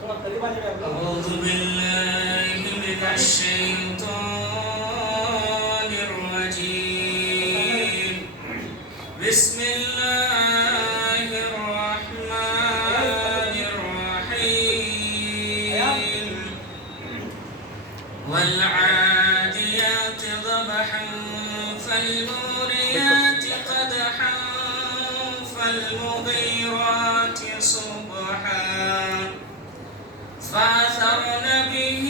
أعوذ بالله من الشيطان الرجيم بسم الله الرحمن الرحيم والعاديات ضبحا فالموريات قدحا فالمغيرات صبحا فأثرن به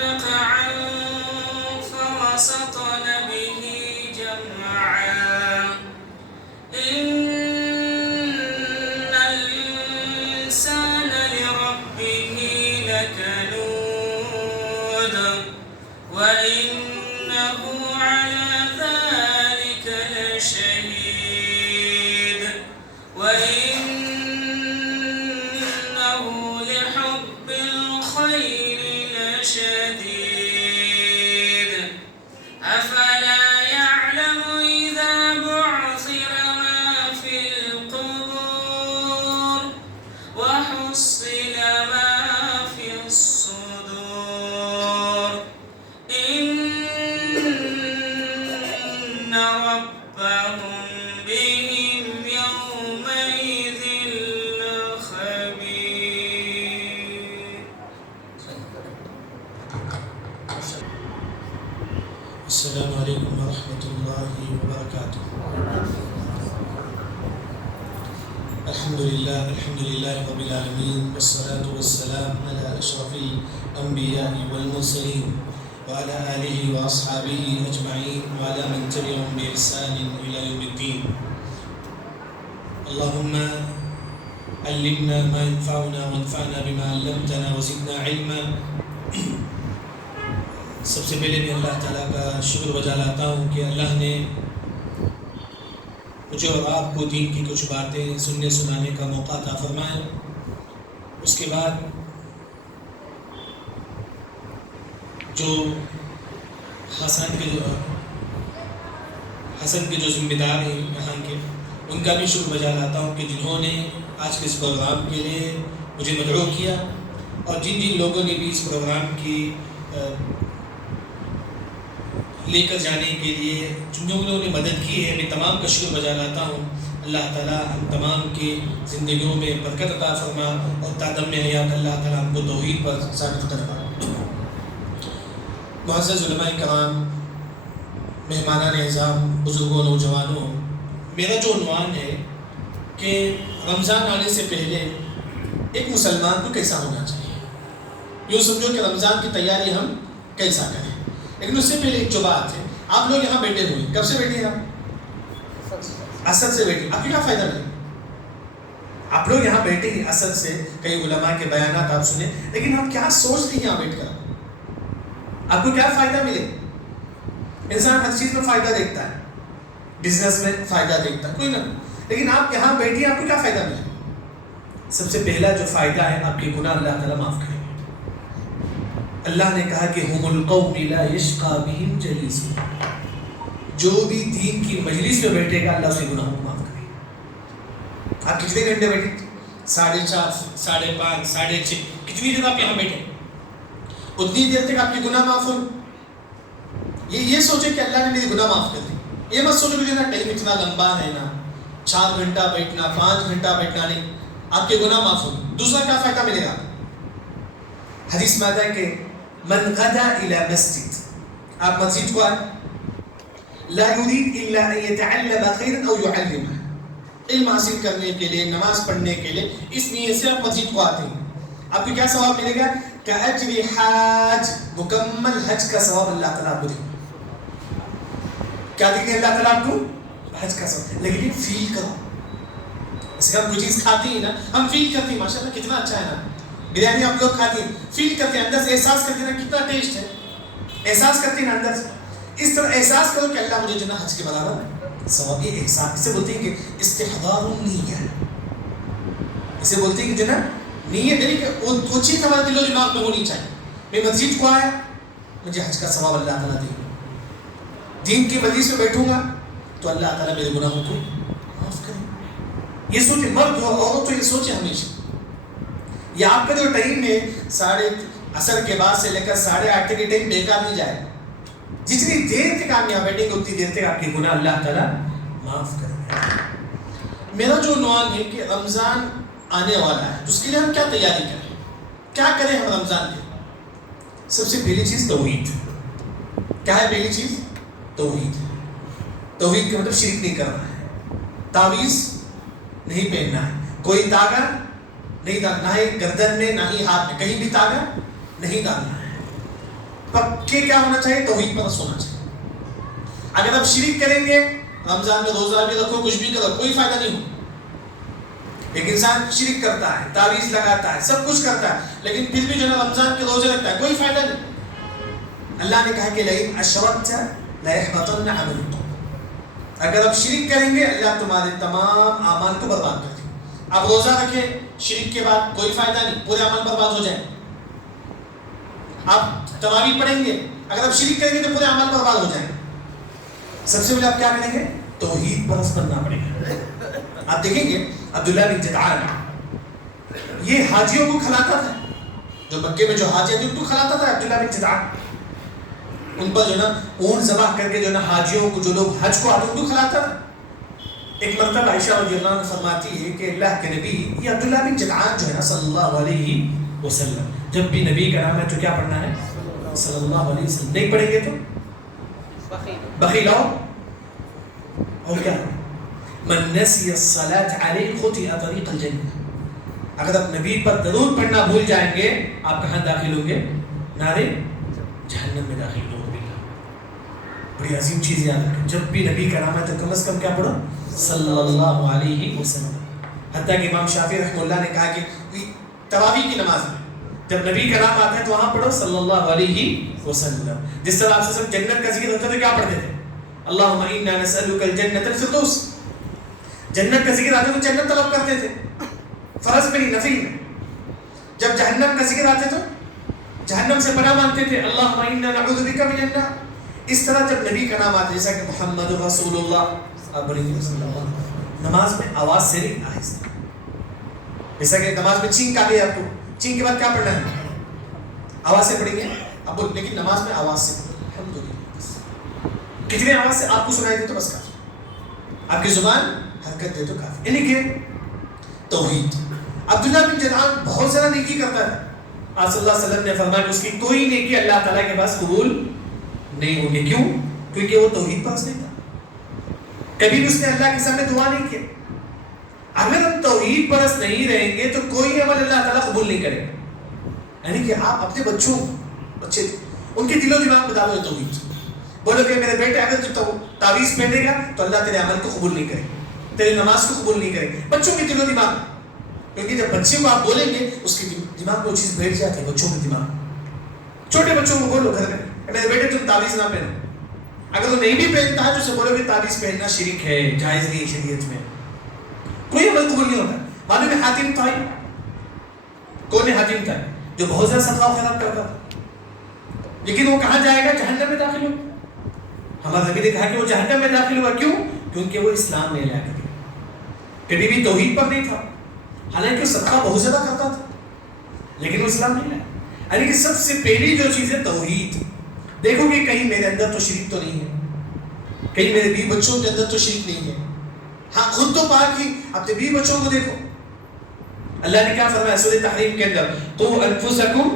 نقعا فوسطن به جمعا إن الإنسان لربه لكنود وإنه على ذلك لشهيد وإنه لحب الخير لشديد أفلا يعلم إذا بعثر ما في القبور وحصل ما في الصدور إن ربهم بهم يومئذ لخبير. السلام عليكم ورحمة الله وبركاته. الحمد لله رب العالمين والصلاة والسلام على أشرف الأنبياء والمرسلين وعلى آله وأصحابه أجمعين وعلى من تبعهم بإحسان إلى يوم الدين. اللهم علمنا ما ينفعنا وانفعنا بما علمتنا وزدنا علما. سب سے پہلے میں اللہ تعالیٰ کا شکر بجا لاتا ہوں کہ اللہ نے مجھے اور آپ کو دین کی کچھ باتیں سننے سنانے کا موقع عطا فرمایا. اس کے بعد جو حسن کے جو ذمہ دار ہیں یہاں کے، ان کا بھی شکر بجا لاتا ہوں کہ جنہوں نے آج کے اس پروگرام کے لیے مجھے مدعو کیا، اور جن لوگوں نے بھی اس پروگرام کی لے کر جانے کے لیے جن لوگوں نے مدد کی ہے، میں تمام کا شکر بجا لاتا ہوں. اللہ تعالیٰ ہم تمام کی زندگیوں میں برکت عطا فرما اور تادم میں حیات اللہ تعالیٰ ہم کو توحید پر ثابت فرما. معزز علماء کرام، مہمانان اعظام، بزرگوں، نوجوانوں، میرا جو عنوان ہے کہ رمضان آنے سے پہلے ایک مسلمان کو کیسا ہونا چاہیے. یوں سمجھو کہ رمضان کی تیاری ہم کیسا کریں. لیکن اس سے پہلے ایک جو بات ہے، آپ لوگ یہاں بیٹھے ہوئے ہیں، کب سے بیٹھے ہیں آپ؟ اصل سے بیٹھے. آپ کو کیا فائدہ ملے؟ آپ لوگ یہاں بیٹھے ہیں اصل سے، کئی علماء کے بیانات آپ سنیں، لیکن آپ کیا سوچتے ہیں یہاں بیٹھ کر؟ آپ کو کیا فائدہ ملے؟ انسان ہر چیز میں فائدہ دیکھتا ہے، بزنس میں فائدہ دیکھتا ہے، کوئی نہ، لیکن آپ یہاں بیٹھے آپ کو کیا فائدہ ملے؟ سب سے پہلا جو فائدہ ہے، آپ کے گناہ اللہ تعالیٰ معاف کریں. اللہ نے کہا کہ ہم القوم لا یشقی بہم جلیسہم، جو بھی دین کی مجلس میں بیٹھے گا اللہ اسے گناہوں کو معاف کرے. آپ کتنے گھنٹے بیٹھے؟ 4:30، 5:30، 6:30، کتنی دیر آپ یہاں بیٹھے؟ اتنی دیر تک آپ کے گناہ معاف ہو. یہ سوچے کہ اللہ نے میری گناہ معاف کر دی. یہ مت سوچو کہ نا ٹائم اتنا لمبا ہے نا، 4 گھنٹہ بیٹھنا، 5 گھنٹہ بیٹھنا، نہیں، آپ کے گناہ معاف ہو. دوسرا کیا فائدہ ملے گا؟ حدیث میں آتا ہے کہ من غدا الى مسجد، آپ مسجد کو آئے، لا يريد الا ان يتعلم خيرا او يعلمه، علم حاصل کرنے کے لیے، نماز پڑھنے کے لیے، اس نیت سے آپ مسجد کو آتے ہیں. آپ کو کیا ثواب ملے گا؟ کاجر حاج، مکمل حج کا ثواب اللہ تعالیٰ آپ کو دے گا. کیا دیں گے اللہ تعالیٰ آپ کو؟ حج کا ثواب. لیکن یہ فیل کرو. جیسے ہم کوئی چیز کھاتے ہیں نا، ہم فیل کرتے ہیں ماشاء اللہ کتنا اچھا ہے نا. بریانی آپ لوگ کھاتے ہیں، فیل کرتے ہیں، اندر سے احساس کرتے ہیں نا کتنا ٹیسٹ ہے، احساس کرتے ہیں نا اندر سے. اس طرح احساس کرو کہ اللہ مجھے جو نا حج کے برابر ثواب. یہ احساس، اسے بولتے ہیں کہ استحضار النیہ، اسے بولتے ہیں کہ جو نا نیت یعنی کہ وہ چیز ہمارے دل و دماغ میں ہونی چاہیے. میں مسجد کو آیا، مجھے حج کا ثواب اللہ تعالیٰ دے گا. دین کی مجلس میں بیٹھوں گا تو اللہ تعالیٰ میرے گناہوں کو معاف کرے. یہ سوچے، مرد ہو عورت تو یہ سوچے ہمیشہ. یہ آپ کا جو ٹائم ہے عصر کے بعد سے لے کر 8:30 تک یہ ٹائم بیکار نہیں جائے. جتنی دیر تک آپ یہاں بیٹھیں گے اتنی دیر تک آپ کے گناہ اللہ تعالیٰ معاف کریں گے. میرا جو عنوان ہے کہ رمضان آنے والا ہے تو اس کے لیے ہم کیا تیاری کریں, کیا کریں ہم رمضان کے. سب سے پہلی چیز توحید. کیا ہے پہلی چیز؟ توحید. توحید کا مطلب شرک نہیں کرنا ہے, تعویذ نہیں پہننا ہے, کوئی تاگا نہیں ڈالنا, نہ ہی گردن میں نہ ہی ہاتھ میں, کہیں بھی تاگا نہیں ڈالنا ہے. پکے کیا ہونا چاہیے؟ توحید پر ہونا چاہیے. اگر آپ شرک کریں گے, رمضان میں روزہ بھی رکھو, کچھ بھی کرو, کوئی فائدہ نہیں ہو. ایک انسان شرک کرتا ہے, تعویذ لگاتا ہے, سب کچھ کرتا ہے, لیکن پھر بھی جو ہے رمضان کے روزے رکھتا ہے, کوئی فائدہ نہیں. اللہ نے کہا کہ لئن اشرکت لیحبطن عملک, اگر آپ شرک کریں گے اللہ تمہارے تمام اعمال کو برباد کر دے. آپ روزہ رکھیں, شرک کے بعد کوئی فائدہ نہیں, پورے عمل برباد ہو جائیں. آپ تراویح پڑھیں گے, اگر آپ شرک کریں گے تو پورے عمل برباد ہو جائیں. سب سے پہلے آپ کیا کریں گے؟ توحید پرست بننا پڑے گا. آپ دیکھیں گے عبداللہ بن جدعان یہ حاجیوں کو کھلاتا تھا, جو مکے میں جو حاجی تھے ان کو کھلاتا تھا عبداللہ بن جدعان. ان پر جو ہے نا اونٹ ذبح کر کے جو ہے نا حاجیوں کو, جو لوگ حج کو آتے ان کو کھلاتا تھا. ایک مرتبہ عائشہ رضی اللہ عنہ فرماتی ہے کہ اللہ کے نبی, یہ عبداللہ بن جدعان جو ہے نا صلی اللہ علیہ وسلم, جب بھی نبی کا نام ہے تو کیا پڑھنا ہے؟ صلی اللہ علیہ وسلم. نہیں پڑھیں گے تو بخیل. اور کیا؟ من نسی الصلاة علیہ خطئ طریق الجنہ. اگر آپ نبی پر درود پڑھنا بھول جائیں گے, آپ کہاں داخل ہوں گے؟ نارے جہنم میں داخل ہوں گے. بڑی عظیم چیز یاد رکھیں, جب بھی نبی کا نام ہے تو کم از کم کیا پڑھو؟ صلی اللہ علیہ وسلم. حتیٰ کہ امام شافعی رحمہ اللہ نے کہا کہ تراویح کی نماز میں جب نبی کا نام آتا ہے تو وہاں پڑھو صلی اللہ علیہ وسلم. جس طرح آپ سے جنت کا ذکر ہوتا ہے تو کیا پڑھتے تھے؟ اللہم انا نسألک الجنت الفردوس. جنت کا ذکر آتا ہے تو جنت طلب کرتے تھے, فرض میں نہیں, نفل میں. جب جہنم کا ذکر آتے تو جہنم سے پناہ مانگتے تھے, اللہم انا نعوذ بک من النار. اس طرح جب نبی کا نام آتا ہے جیسا کہ محمد رسول اللہ, آپ بڑی نماز میں آواز سے نہیں, آہستہ. جیسا کہ نماز میں چینک آ گئی آپ کو, چینک کے بعد کیا پڑھنا ہے؟ آواز سے پڑھیں گے اب, لیکن نماز میں آواز سے الحمدللہ. کتنے آواز سے آپ کو سنائی دے تو بس کافی, آپ کی زبان حرکت دے تو کافی. یعنی کہ توحید. عبداللہ بن جدعان بہت زیادہ نیکی کرتا ہے. آپ صلی اللہ علیہ وسلم نے فرمایا کہ اس کی کوئی نیکی اللہ تعالیٰ کے پاس قبول نہیں ہوگی. کیوں؟ کیونکہ وہ توحید پرست نہیں تھا. کبھی بھی اس نے اللہ کے سامنے دعا نہیں کیا. اگر ہم توحید پرست نہیں رہیں گے تو کوئی عمل اللہ تعالیٰ قبول نہیں کرے گا. یعنی کہ آپ اپنے بچے ان کے دل و دماغ میں ڈالو توحید. بولو کہ میرے بیٹے اگر تو تعویذ پہنے گا تو اللہ تیرے عمل کو قبول نہیں کرے گا, تیرے نماز کو قبول نہیں کرے گا. بچوں کے دل و دماغ, کیونکہ جب بچے کو آپ بولیں گے اس کے دماغ میں وہ چیز بیٹھ جاتی ہے. بچوں کے دماغ, چھوٹے بچوں کو بولو گھر میں میرے بیٹے تم تعویذ نہ پہنو. اگر وہ نہیں بھی پہنتا ہے تو اسے بولو کہ تعویذ پہننا شرک ہے, جائز نہیں شریعت میں, کوئی عمل قبول نہیں ہوتا. معلوم ہے حاتم طائی, کون ہے حاتم طائی؟ جو بہت زیادہ صدقہ و خیرات کرتا تھا, لیکن وہ کہاں جائے گا؟ جہنم میں داخل ہوگا. ہمارے نبی نے کہا کہ وہ جہنم میں داخل ہوا. کیوں؟ کیونکہ وہ اسلام نہیں لایا کبھی بھی توحید پر نہیں تھا. حالانکہ صدقہ بہت زیادہ کرتا تھا لیکن وہ اسلام نہیں لایا. یعنی کہ سب سے پہلی جو چیز ہے توحید. دیکھو کہ کہیں میرے اندر تو شرک تو نہیں ہے, کہیں میرے بیوی بچوں کے اندر تو شرک نہیں ہے. ہاں خود تو پاک ہی, اپنے بیوی بچوں کو دیکھو. اللہ نے کیا فرمایا سورہ تحریم کے اندر, قوا انفسکم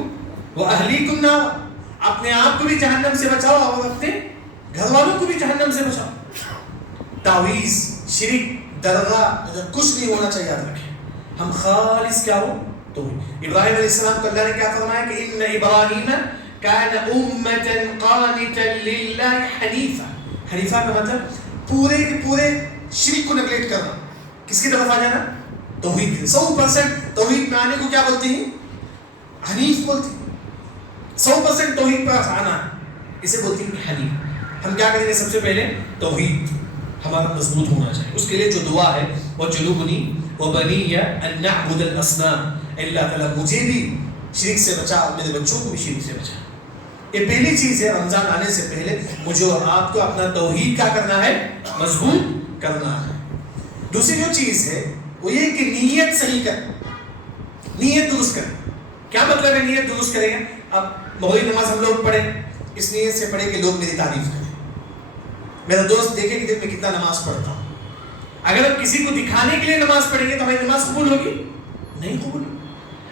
واہلیکم نارا. اپنے آپ کو بھی جہنم سے بچاؤ اور اپنے گھر والوں کو بھی جہنم سے بچاؤ. تعویذ, شرک, درگاہ کچھ نہیں ہونا چاہیے. یاد رکھیں ہم خالص کیا ہو تو. ابراہیم علیہ السلام کو اللہ نے کیا فرمایا کہ ان ابراہیم کان امتا قانتا للہ حنیفا. حنیفا کا مطلب پورے کے پورے شرک کو نیگلیکٹ کرنا. کس کی طرف آ جانا؟ توحید. 100% توحید میں آنے کو کیا بولتے ہیں؟ حنیف بولتے ہیں. 100% توحید پر آنا اسے بولتے ہیں حنیف. ہم کیا کریں گے؟ سب سے پہلے توحید ہمارا مضبوط ہونا چاہیے. اس کے لیے جو دعا ہے وہ جنوبنی وبنی ان نعبد الاصنام, اللہ تعالیٰ مجھے بھی شرک سے بچا اور میرے بچوں کو بھی شرک سے بچا. یہ پہلی چیز ہے. رمضان آنے سے پہلے مجھے اور آپ کو اپنا توحید کیا کرنا ہے؟ مضبوط کرنا ہے. دوسری جو چیز ہے وہ یہ کہ نیت صحیح کر, نیت درست کر. کیا مطلب ہے نیت درست کریں گے؟ اب مغرب نماز ہم لوگ پڑھیں اس نیت سے پڑھیں کہ لوگ میری تعریف کریں، میرا دوست دیکھے کہ دن میں کتنا نماز پڑھتا ہوں۔ اگر ہم کسی کو دکھانے کے لیے نماز پڑھیں گے تو ہماری نماز قبول ہوگی؟ نہیں قبول۔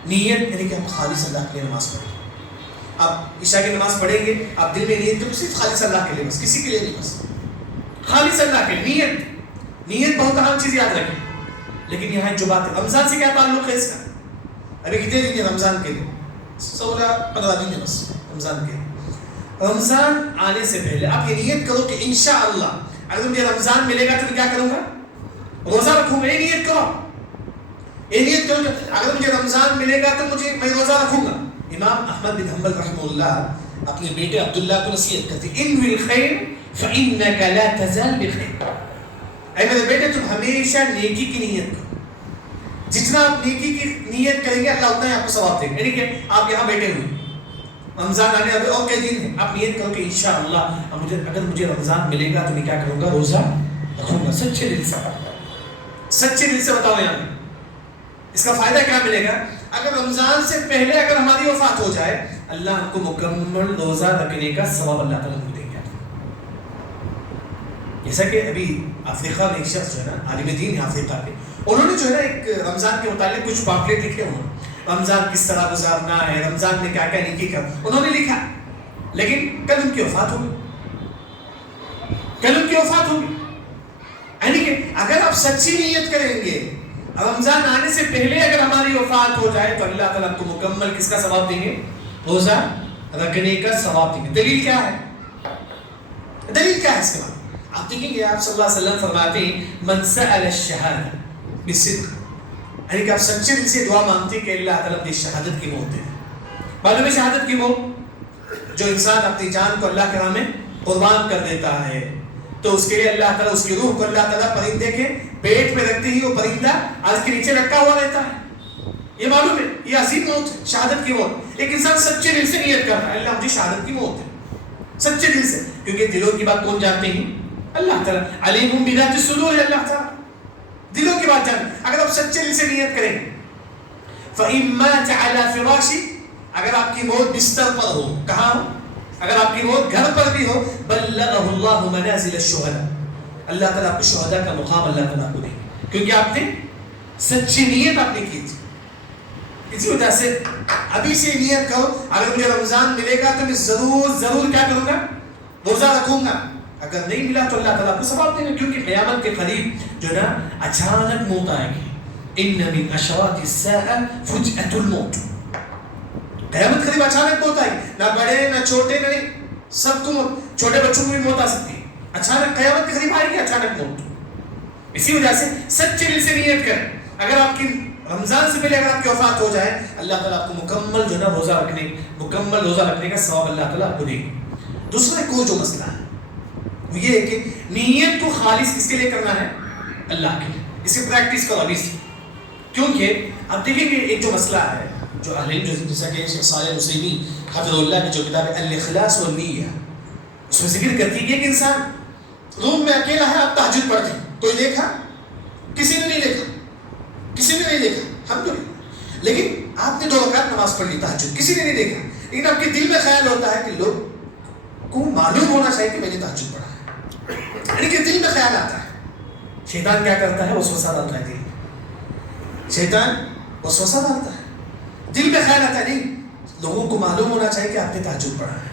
نیت یعنی کہ ہم خالص اللہ کے لیے نماز پڑھیں۔ آپ عشاء کی نماز پڑھیں گے، آپ دل میں نیت کرو صرف خالص اللہ کے لیے، بس کسی کے لیے نہیں، بس خالص اللہ کے لیے۔ نیت بہت اہم چیز یاد رکھیں۔ لیکن یہاں جو بات ہے، رمضان سے کیا تعلق ہے اس کا؟ ابھی کتنے دن ہے رمضان کے لیے؟ 16-15 دن ہے بس رمضان کے لیے۔ رمضان آنے سے پہلے آپ یہ نیت کرو کہ انشاءاللہ اگر مجھے رمضان ملے گا تو میں کیا کروں گا؟ روزہ رکھوں گا۔ یہ نیت کرو، یہ نیت کرو کہ اگر مجھے رمضان ملے گا تو میں روزہ رکھوں گا۔ امام احمد بن حنبل رحمہ اللہ اپنے بیٹے عبداللہ کو نصیحت کرتے ہیں، انوی الخیر فإنک لا تزال بخیر۔ اے میرے بیٹے تم ہمیشہ نیکی کی نیت کرو، جتنا آپ نیکی کی نیت کریں گے اللہ اتنا ہی آپ کو ثواب دے گا۔ یعنی کہ آپ یہاں بیٹھے ہوئے رمضان آنے ابھی اور کئی دن ہیں، آپ نیت کرو کہ انشاءاللہ اگر مجھے رمضان ملے گا تو میں کیا کروں گا؟ روزہ رکھوں گا۔ سچے دل سے بتاؤ یہاں اس کا فائدہ کیا ملے گا؟ اگر رمضان سے پہلے اگر ہماری وفات ہو جائے اللہ ہم کو مکمل روزہ رکھنے کا ثواب اللہ تعالیٰ کو دے گا۔ جیسا کہ ابھی افریقہ میں ایک شخص جو ہے نا، عالم دین ہے افریقہ کے، انہوں نے جو ہے نا ایک رمضان کے متعلق کچھ پامفلیٹ لکھے ہوئے، رمضان کس طرح گزارنا ہے، رمضان میں کیا کیا نیکی کر، انہوں نے لکھا، لیکن کل ان کی وفات ہوگی، یعنی کہ اگر آپ سچی نیت کریں گے رمضان آنے سے پہلے اگر ہماری وفات ہو جائے تو اللہ تعالیٰ کو مکمل کس کا ثواب دیں گے؟ روزہ رکھنے کا ثواب دیں گے۔ دلیل کیا ہے اس کے بعد؟ آپ دیکھیں گے آپ صلی اللہ علیہ وسلم فرماتے ہیں من سأل الشہادہ بالصدق، یعنی کہ آپ سچے دل سے دعا مانگتے ہیں کہ اللہ تعالیٰ مجھے شہادت کی موت دے۔ معلوم ہے شہادت کی موت؟ جو انسان اپنی جان کو اللہ کے راہ میں قربان کر دیتا ہے تو اس کے لیے اللہ تعالیٰ اس کی روح کو اللہ تعالیٰ پرندے کے پیٹ میں رکھتے ہی وہ پرندہ آج کے نیچے لٹکا ہوا رہتا ہے۔ یہ معلوم ہے یہ عظیم موت ہے، شہادت کی موت۔ ایک انسان سچے دل سے نیت کرتا ہے اللہ مجھے شہادت کی موت ہے، سچے دل سے، کیونکہ دلوں کی بات کون جانتے ہیں؟ اللہ تعالیٰ۔ علیم بذات الصدور ہے اللہ تعالیٰ، دلوں کی بات جانتے۔ اگر آپ سچے دل سے نیت کریں فَإِن مَاتَ عَلَى فِرَاشِ، اگر آپ کی موت بستر پر ہو، کہاں ہو؟ اگر آپ کی موت گھر پر بھی ہو، بلغه اللہ منازل الشہداء، اللہ تعالیٰ آپ کو شہداء کا مقام اللہ تعالیٰ کو دے، کیونکہ آپ نے سچی نیت آپ نے کی تھی۔ اسی وجہ سے ابھی سے نیت کرو اگر مجھے رمضان ملے گا تو میں ضرور کیا کروں گا؟ روزہ رکھوں گا۔ اگر نہیں ملا تو اللہ تعالیٰ آپ کو ثواب دے گا، کیونکہ قیامت کے قریب جو نا اچانک موت آئے گی۔ ان من اشراط الساعة فجأة الموت، قیامت قریب اچانک موت آئی، نہ بڑے نہ چھوٹے نہ نہیں، سب کو موت، چھوٹے بچوں کو بھی موت آ سکتی ہے، اچانک قیامت کے قریب آئے گی اچانک موت۔ اسی وجہ سے سچے دل سے نیت کریں، اگر آپ کی رمضان سے پہلے اگر آپ کی وفات ہو جائے اللہ تعالیٰ آپ کو مکمل جو نا روزہ رکھنے کا ثواب اللہ تعالیٰ آپ کو دے گا۔ دوسرا ایک جو مسئلہ ہے وہ یہ ہے کہ نیت کو خالص کس کے لیے کرنا ہے؟ اللہ کے لیے۔ اس کی پریکٹس کرو ابھی سے، کیونکہ آپ دیکھیں گے ایک جو مسئلہ ہے جو اہل علم جیسا کہ شیخ صالح العثیمین حفظہ اللہ کی جو کتاب ہے الاخلاص والنیہ، اس میں ذکر کرتی ہے کہ ایک انسان روم میں اکیلا ہے، آپ تہجد پڑھتے ہیں، کوئی دیکھا؟ کسی نے نہیں دیکھا، الحمدللہ، لیکن آپ نے 2 رکعت نماز پڑھ لی تہجد، کسی نے نہیں دیکھا، لیکن آپ کے دل میں خیال ہوتا ہے کہ لوگ کو معلوم ہونا چاہیے کہ میں نے تہجد پڑھا ہے، یعنی کہ دل میں خیال آتا ہے۔ شیطان کیا کرتا ہے؟ وسوسہ ڈالتا ہے، شیطان وسوسہ ڈالتا ہے، دل میں خیال آتا ہے نہیں لوگوں کو معلوم ہونا چاہیے کہ آپ نے تہجد پڑھا ہے۔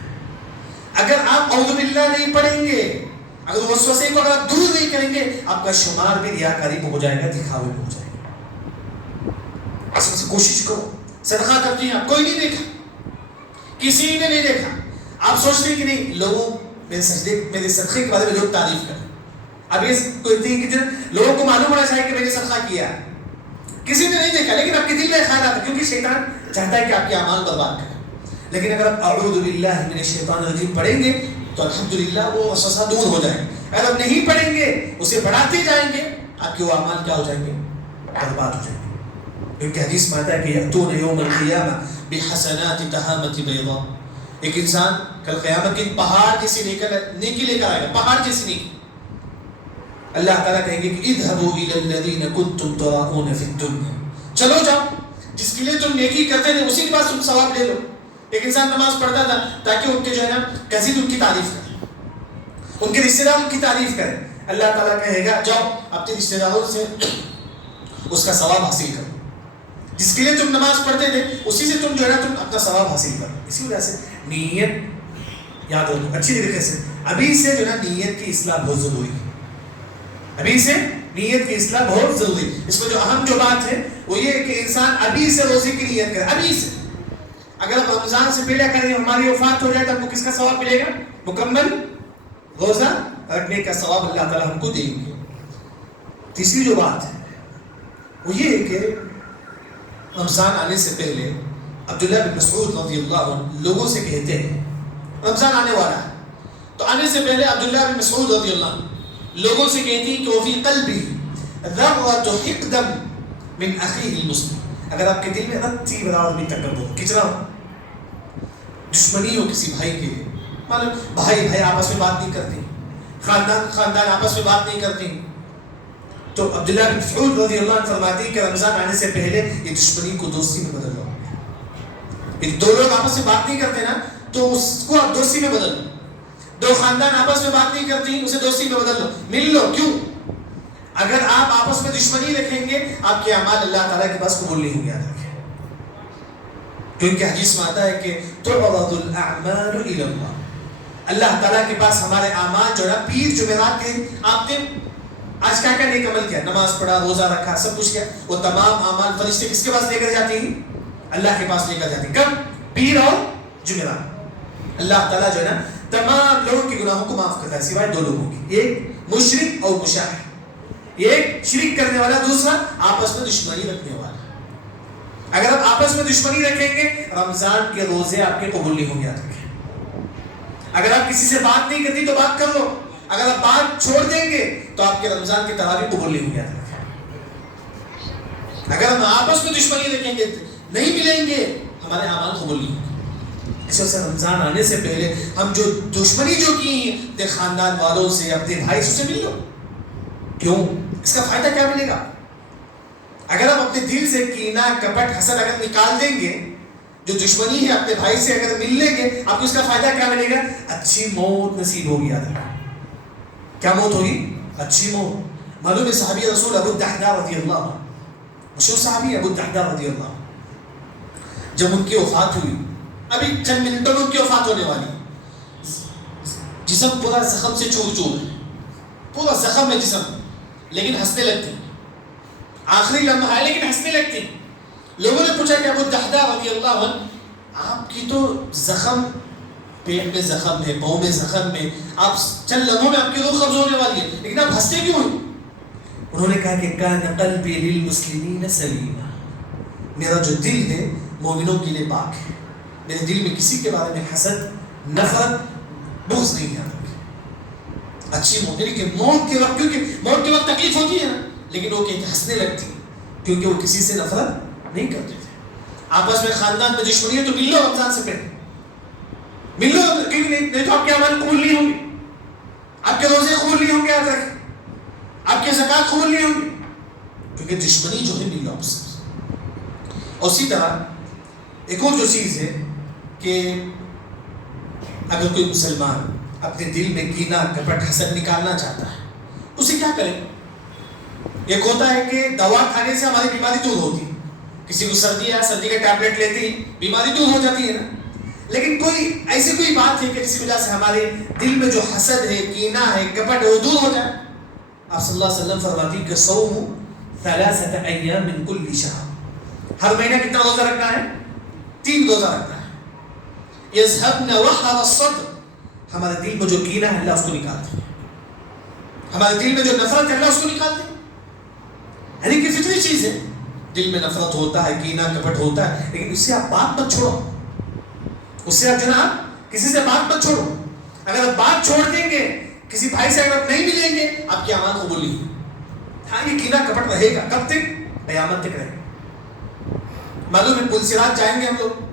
اگر آپ اعوذ باللہ نہیں پڑھیں گے، اگر وسوسے کو اگر آپ دور نہیں کریں گے، آپ کا شمار بھی ریاکاری میں ہو جائے گا، دکھاوے میں ہو جائے گا۔ اس سے کوشش کرو، صدقہ کرتی ہیں آپ، کوئی نہیں دیکھا، کسی نے نہیں دیکھا، آپ سوچتے ہیں کہ نہیں لوگوں میرے صدقے کے بارے میں لوگ تعریف کریں، اب یہ کوئی ہیں کہ لوگوں کو معلوم ہونا چاہیے کہ میں نے صدقہ کیا، کسی نے نہیں دیکھا، لیکن آپ کے دل میں خیال آتا ہے، کیونکہ شیطان چاہتا ہے کہ آپ کے اعمال برباد کریں۔ لیکن اگر آپ اعوذ باللہ من الشیطان الرجیم پڑھیں گے تو الحمدللہ وہ وسوسہ دور ہو جائے گا۔ اگر آپ نہیں پڑھیں گے، اسے بڑھاتے جائیں گے، آپ کے وہ اعمال کیا ہو جائیں گے؟ برباد ہو جائیں گے۔ کیونکہ حدیث میں آتا ہے کہ یأتون یوم القیامہ بحسنات تہامۃ بیضاء، ایک انسان کل قیامت کے پہاڑ جیسی نیکی لے کر آئے گا، پہاڑ جیسی نیکی۔ اللہ تعالیٰ کہیں گے کہ اذهبوا الى الذين كنتم تراؤون في الدنيا، چلو جاؤ جس کے لیے تم نیکی کرتے تھے اسی کے پاس تم ثواب لے لو. ایک انسان نماز پڑھتا تھا تاکہ ان کے جو ہے نا کزید ان کی تعریف کرے, ان کے رشتے دار ان کی تعریف کرے. اللہ تعالیٰ کہے گا جاؤ اپنے رشتے داروں سے اس کا ثواب حاصل کرو. جس کے لیے تم نماز پڑھتے تھے اسی سے تم جو ہے نا تم اپنا ثواب حاصل کرو. اسی وجہ سے نیت یاد رکھو اچھی طریقے سے. ابھی سے جو ہے نا نیت کی اصلاح بہت ضروری ہے. ابھی سے نیت کی اصلاح بہت ضروری. اس میں جو اہم جو بات ہے وہ یہ ہے کہ انسان ابھی سے روزے کی نیت کرے. ابھی سے اگر ہم رمضان سے پہلے کریں ہماری وفات ہو جائے تو ہم کو کس کا ثواب ملے گا؟ مکمل روزہ رکھنے کا ثواب اللہ تعالیٰ ہم کو دیں گے. تیسری جو بات ہے وہ یہ ہے کہ رمضان آنے سے پہلے عبداللہ بن مسعود رضی اللہ عنہ لوگوں سے کہتے ہیں رمضان آنے والا ہے, تو آنے سے پہلے عبداللہ بن مسعود رضی اللہ عنہ لوگوں سے کہتی کہ وفی قلبی ذرۃ حقد من اخیہ المسلم. اگر آپ کے دل میں رتی برابر بھی تکبر کچرا ہو, دشمنی ہو کسی بھائی کے لیے, معلوم بھائی بھائی آپس میں بات نہیں کرتے, خاندان آپس میں بات نہیں کرتے, تو عبداللہ بن مسعود رضی اللہ عنہ فرماتے ہیں کہ رمضان آنے سے پہلے یہ دشمنی کو دوستی میں بدل لو. یہ دو لوگ آپس میں بات نہیں کرتے نا تو اس کو آپ دوستی میں بدل لو. دو خاندان آپس میں بات نہیں کرتی اسے دوستی میں بدل لو, مل لو. کیوں؟ اگر آپ آپس میں دشمنی رکھیں گے آپ کے اعمال اللہ تعالیٰ کے پاس قبول نہیں ہوں گے. یاد رکھیں کیونکہ حدیث میں آتا ہے کہ تعرض الاعمال الی اللہ, اللہ تعالیٰ کے پاس ہمارے اعمال جو ہے پیر جمعرات کے آپ نے آج کیا کیا نیک عمل کیا, نماز پڑھا, روزہ رکھا, سب کچھ کیا, وہ تمام اعمال فرشتے کس کے پاس لے کر جاتے ہیں؟ اللہ کے پاس لے کر جاتے ہیں. کب؟ پیر اور جمعرات. اللہ تعالیٰ جو ہے نا تمام لوگوں کے گناہوں کو معاف کرتا ہے سوائے دو لوگوں کی, ایک مشرک اور مشاہد. ایک شرک کرنے والا, دوسرا آپس میں دشمنی رکھنے والا. اگر آپ آپس میں دشمنی رکھیں گے رمضان کے روزے آپ کے قبول نہیں ہوں گے. اگر آپ کسی سے بات نہیں کرتی تو بات کر لو, اگر آپ بات چھوڑ دیں گے تو آپ کے رمضان کی تراویح قبول نہیں ہوں گے. اگر ہم آپس میں دشمنی رکھیں گے نہیں ملیں گے ہمارے اعمال قبول نہیں ہوں گے. اس وجہ سے رمضان آنے سے پہلے ہم جو دشمنی جو کی اپنے خاندان والوں سے, اپنے بھائی سے مل لو. کیوں؟ اس کا فائدہ کیا ملے گا؟ اگر آپ اپنے دل سے کینہ, کپٹ, حسد اگر نکال دیں گے, جو دشمنی ہے اپنے بھائی سے اگر مل لیں گے, آپ کو اس کا فائدہ کیا ملے گا؟ اچھی موت نصیب ہوگی. یاد رکھیں کیا موت ہوگی؟ اچھی موت. معلوم ہے صحابی رسول ابو الدحداء رضی اللہ عنہ, مشہور صحابی ابو الدحداء رضی اللہ عنہ, جب ان کی وفات ہوئی, ابھی چند منٹوں میں ان کی وفات ہونے والی, جسم پورا زخم سے چور چور ہے, پورا زخم ہے جسم, لیکن ہنسنے لگتے ہیں. آخری لمحہ ہے لیکن ہنسنے لگتے ہیں. لوگوں نے پوچھا کہ ابو الدحداء رضی اللہ عنہ آپ کی تو زخم, پیٹ میں زخم ہے, پاؤں میں زخم ہے, آپ چند لمحوں میں آپ کی روح قبض ہونے والی ہے, لیکن آپ ہنستے کیوں ہیں؟ انہوں نے کہا کہ کان قلبی للمسلمین سلیما, میرا جو دل ہے مومنوں کے لیے پاک ہے, میرے دل میں کسی کے بارے میں حسد, نفرت, بغض نہیں ہے. اچھی موت یعنی کہ موت کے وقت, کیونکہ موت کے وقت تکلیف ہوتی ہے نا, لیکن وہ کہتے ہنسنے لگتی کیونکہ وہ کسی سے نفرت نہیں کرتے تھے. آپس میں خاندان میں دشمنی ہے تو مل لو رمضان سے پہلے, مل لو, کیونکہ نہیں تو آپ کے اعمال قبول نہیں ہوں گے, آپ کے روزے قبول نہیں ہوں گے. یاد رکھیں آپ کے زکوٰۃ قبول نہیں ہوں گے کیونکہ دشمنی جو ہے مل لو آپ سے. اور اسی طرح ایک اور جو چیز ہے کہ اگر کوئی مسلمان اپنے دل میں کینہ, کپٹ, حسد نکالنا چاہتا ہے اسے کیا کرے؟ ایک ہوتا ہے کہ دوا کھانے سے ہماری بیماری دور ہوتی ہے, کسی کو سردی ہے سردی کا ٹیبلٹ لیتے ہی بیماری دور ہو جاتی ہے نا. لیکن کوئی ایسی کوئی بات ہے کہ جس کی وجہ سے ہمارے دل میں جو حسد ہے, کینہ ہے, کپٹ ہے وہ دور ہو جائے. آپ صلی اللہ علیہ وسلم فرماتی کہ صوم 3 ایام من کل شہر, ہر مہینہ کتنا روزہ رکھنا ہے؟ 3 روزہ رکھنا ہے. یذهبن وحر الصدر, ہمارے دل میں جو کینہ ہے اللہ اس کو نکالتے ہیں, ہمارے دل میں جو نفرت ہے اللہ اس کو نکالتے ہیں. یعنی کہ فطری چیز ہے, دل میں نفرت ہوتا ہے, کینہ کپٹ ہوتا ہے, لیکن اس سے آپ بات مت چھوڑو, اس سے آپ جناب کسی سے بات مت چھوڑو. اگر آپ بات چھوڑ دیں گے, کسی بھائی سے اگر آپ نہیں ملیں گے, آپ کی اعمال قبول نہیں ہوگی. ہاں یہ کینہ کپٹ رہے گا, کب تک؟ قیامت تک رہے گا. معلوم ہے پل صراط جائیں گے ہم لوگ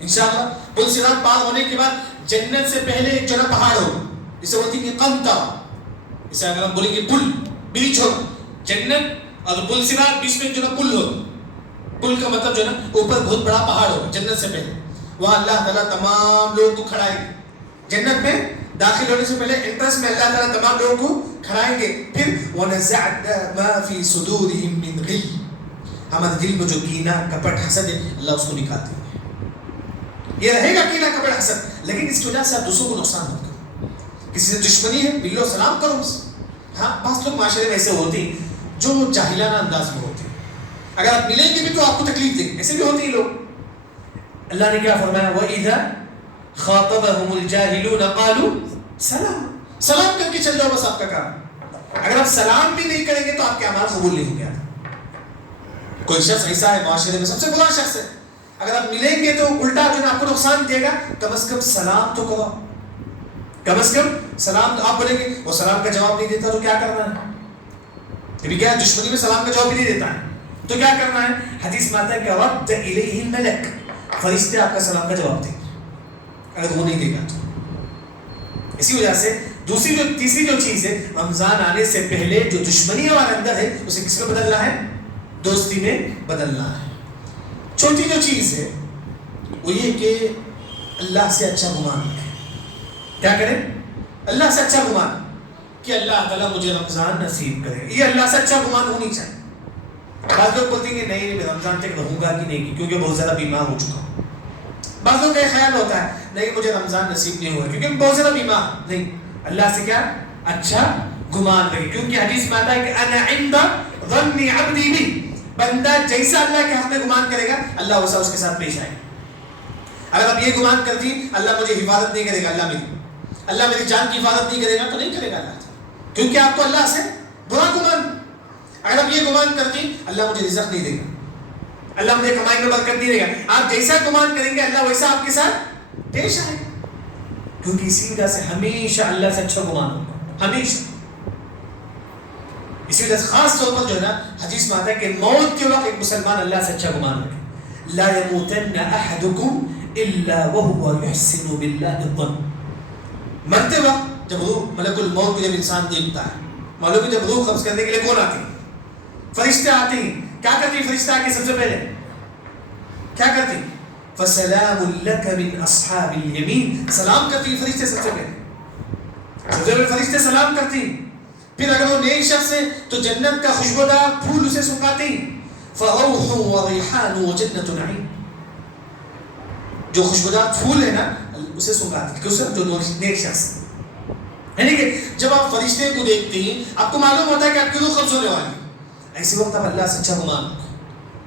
انشاءاللہ. پل صراط پار ہونے کے بعد جنت سے پہلے ایک جو ہے پہاڑ ہو, اسے بولتی ہے قنطرہ, اسے اگر ہم بولیں گے پل, بیچ ہو, جنت اور پل صراط بیچ میں جو ہے پل ہو, کل کا مطلب جو ہے نا اوپر بہت بڑا پہاڑ ہوگا جنت سے پہلے, وہاں اللہ تعالیٰ تمام لوگوں کو کھڑائیں گے. جنت میں داخل ہونے سے پہلے انٹرنس میں اللہ تعالیٰ تمام لوگوں کو کھڑائیں گے. پھر وَنَزَعْنَا مَا فِي صُدُورِهِم مِّن غِلٍّ, ہمارے دل میں جو کینہ کپٹ حسد ہے اللہ اس کو نکال دیں گے. یہ رہے گا کینہ کپٹ حسد, لیکن اس کی وجہ سے آپ دوسروں کو نقصان مت کرو. کسی سے دشمنی ہے ملو سلام کرو. ہاں بعض لوگ معاشرے میں ایسے ہوتے ہیں جو جاہلانہ انداز میں ہوتے ہیں, اگر آپ ملیں گے بھی تو آپ کو تکلیف دیں گے, ایسے بھی ہوتے ہیں لوگ. اللہ نے کیا فرمایا, وَإِذَا خَاطَبَهُمُ الْجَاهِلُونَ قَالُوا سلام. سلام کر کے چل جاؤ بس آپ کا کام. اگر آپ سلام بھی نہیں کریں گے تو آپ کے اعمال قبول نہیں ہوں گے. کوئی شخص ایسا ہے معاشرے میں سب سے برا شخص ہے, اگر آپ ملیں گے تو الٹا جو آپ کو نقصان دے گا, کم از کم سلام تو کرو. کم از کم سلام تو آپ بولیں گے وہ سلام کا جواب نہیں دیتا تو کیا کرنا ہے؟ ابھی کیا دشمنی میں سلام کا جواب بھی نہیں دیتا ہے تو کیا کرنا ہے؟ حدیث میں آتا ہے کہ رد الیہ الملک, فرشتے آپ کا سلام کا جواب دیں گے اگر وہ نہیں دے گا تو. اسی وجہ سے تیسری جو چیز ہے, رمضان آنے سے پہلے جو دشمنی ہمارے اندر ہے اسے کس میں بدلنا ہے؟ دوستی میں بدلنا ہے. چوتھی جو چیز ہے وہ یہ کہ اللہ سے اچھا گمان کریں. کیا کریں؟ اللہ سے اچھا گمان کہ اللہ تعالیٰ مجھے رمضان نصیب کرے. یہ اللہ سے اچھا گمان ہونی چاہیے. بعض لوگ بولتے ہیں کہ نہیں میں رمضان تک رہوں گا کہ نہیں کیونکہ بہت زیادہ بیمار ہو چکا ہوں. بعض لوگ کا یہ خیال ہوتا ہے نہیں مجھے رمضان نصیب نہیں ہوا کیونکہ میں بہت زیادہ بیمار. نہیں, اللہ سے کیا اچھا گمان رکھے, کیونکہ حدیث میں آتا ہے کہ انا عند ظن عبدی بی, بندہ جیسا اللہ کے حق میں گمان کرے گا اللہ ویسا اس کے ساتھ پیش آئے. اگر آپ یہ گمان کرتی اللہ مجھے حفاظت نہیں کرے گا, اللہ میری جان کی حفاظت نہیں کرے گا تو نہیں کرے گا اللہ, کیونکہ آپ کو اللہ سے برا گمان. اگر آپ یہ گمان کرتی اللہ مجھے رزق نہیں دے گا, اللہ مجھے کمائی میں برکت نہیں دے گا, آپ جیسا گمان کریں گے اللہ ویسا آپ کے ساتھ پیش آئے گا. کیونکہ اسی وجہ سے ہمیشہ اللہ سے اچھا گمان ہوگا, ہمیشہ. اسی وجہ سے خاص طور پر جو ہے نا حدیث میں آتا ہے کہ موت کے وقت ایک مسلمان اللہ سے اچھا گمان رکھے. لا يموتن احدكم الا وهو يحسن بالله الظن. مرتے وقت جب روح ملک الموت کو جب انسان دیکھتا ہے, معلوم ہے جب روح قبض کرنے کے لیے کون آتی ہے؟ فرشتے آتے ہیں. کیا کرتی ہے فرشتے آ کے سب سے پہلے کیا کرتی؟ فسلام لك من اصحاب اليمين, سلام کرتی فرشتے سب سے پہلے. سب سے پہلے فرشتے سلام کرتی. پھر اگر وہ نیک شخص ہے تو جنت کا خوشبودار پھول اسے سنگاتے ہیں. فروح وریحان وجنت نعیم, جو خوشبودار پھول ہے نا اسے سنگاتے ہیں, کیوں؟ جو نیک شخص ہے. یعنی کہ جب آپ فرشتے کو دیکھتے ہیں آپ کو معلوم ہوتا ہے کہ آپ کی روح قبض ہونے والی. ایسے وقت آپ اللہ سے اچھا گمان,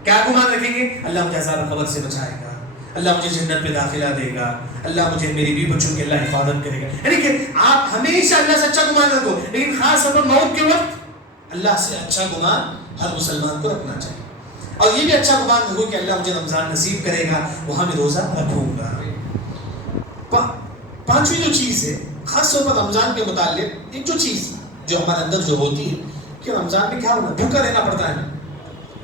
کیا گمان رکھیں گے؟ اللہ مجھے عذاب قبر سے بچائے گا, اللہ مجھے جنت میں داخلہ دے گا, اللہ مجھے میری بیوی بچوں کی اللہ حفاظت کرے گا. یعنی کہ آپ ہمیشہ اللہ سے اچھا گمان رکھو, لیکن خاص طور پر موت کے وقت اللہ سے اچھا گمان ہر مسلمان کو رکھنا چاہیے. اور یہ بھی اچھا گمان رکھو کہ اللہ مجھے رمضان نصیب کرے گا, وہاں میں روزہ رکھوں گا. پانچویں جو چیز ہے خاص طور پر رمضان کے متعلق ایک جو چیز جو ہمارے اندر جو ہوتی ہے کہ رمضان میں کیا ہونا, بھوکا رہنا پڑتا ہے.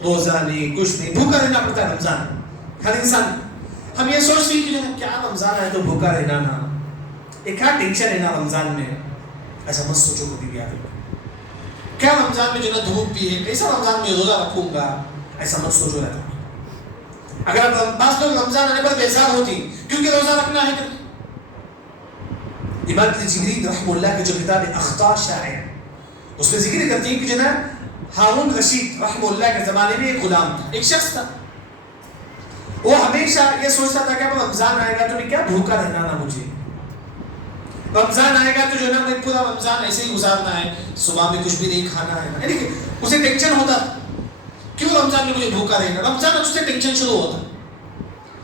روزہ نہیں کچھ نہیں, بھوکا رہنا پڑتا ہے رمضان. ہر انسان ہم یہ سوچتے ہیں کہ کیا رمضان ہے تو بھوکا رہنا نا, ایک کیا ٹینشن ہے نا رمضان میں. ایسا مت سوچو کبھی بھی. آپ کیا رمضان میں جو نا دھوپ بھی ہے, کیسا رمضان میں روزہ رکھوں گا, ایسا مت سوچو رہتا. اگر بعض لوگ رمضان آنے پر بیزار ہوتی کیونکہ روزہ رکھنا ہے. امام جبریل رحمہ اللہ کی جو کتاب اخطاء شائع اس میں ذکر کرتی ہے کہ جناب ہارون رشید رحمہ اللہ کے زمانے میں ایک غلام تھا, ایک شخص تھا. وہ ہمیشہ یہ سوچتا تھا کہ اب رمضان آئے گا تو کیا بھوکا رہنا نا, مجھے رمضان آئے گا تو جو ہے نا مجھے پورا رمضان ایسے ہی گزارنا ہے, صبح میں کچھ بھی نہیں کھانا ہے. یعنی کہ اسے ٹینشن ہوتا کیوں رمضان میں مجھے بھوکا رہنا. رمضان اس سے ٹینشن شروع ہوتا.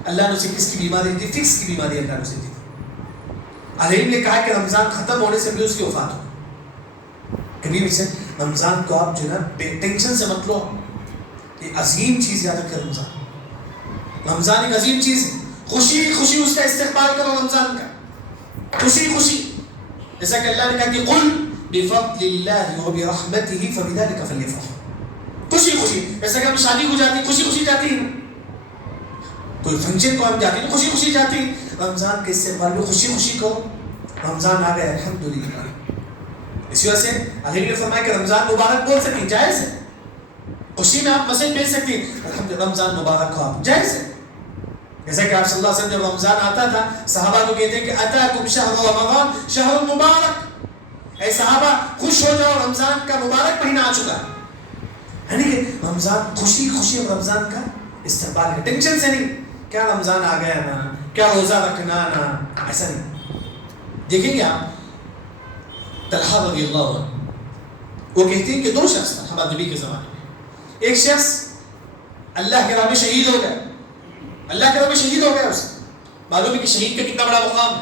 اللہ نے اسے کس کی بیماری دی؟ فکس کی بیماری اللہ نے اسے دی. علیم نے کہا کہ رمضان ختم ہونے سے پہلے اس کی وفات ہو. کبھی بھی سے رمضان کو آپ جو ہے نا ٹینشن سے مت لو. یہ عظیم چیز یاد رکھیں, رمضان ایک عظیم چیز ہے. خوشی خوشی اس کا استقبال کرو رمضان کا, خوشی خوشی. جیسا کہ اللہ نے کہا کہ قل بفضل اللہ وبرحمتہ فبذلک فلیفرحوا. خوشی خوشی. جیسا کہ ہم شادی کو جاتی خوشی خوشی جاتی ہیں, کوئی فنکشن کو ہم جاتے ہیں خوشی خوشی جاتی ہیں. رمضان کے استقبال میں خوشی خوشی کرو, رمضان آ گیا الحمدللہ. اس وجہ سے علیم نے فرمایا کہ رمضان مبارک بول سکیں, جائز ہے. خوشی میں آپ مسجد بھیج سکتی ہیں الحمدللہ رمضان مبارک ہو آپ، جائز ہے. جیسا کہ آپ صلی اللہ علیہ وسلم جب رمضان آتا تھا صحابہ کو کہتے ہیں کہ اتاکم شہر رمضان شہر مبارک، اے صحابہ خوش ہو جاؤ رمضان کا مبارک مہینہ آ چکا. یعنی کہ رمضان خوشی خوشی رمضان کا استقبال ہے، ٹینشن سے نہیں کیا رمضان آ گیا نا، کیا روزہ رکھنا نا، ایسا نہیں. دیکھیں گے آپ طلحہ رضی اللہ عنہ وہ کہتے ہیں کہ دو شخص تھا ہمارے نبی کے زمانے میں. ایک شخص اللہ کے راہ میں شہید ہو گیا، اللہ کے راہ میں شہید ہو گیا. اسے معلوم ہے کہ شہید کا کتنا بڑا مقام ہے،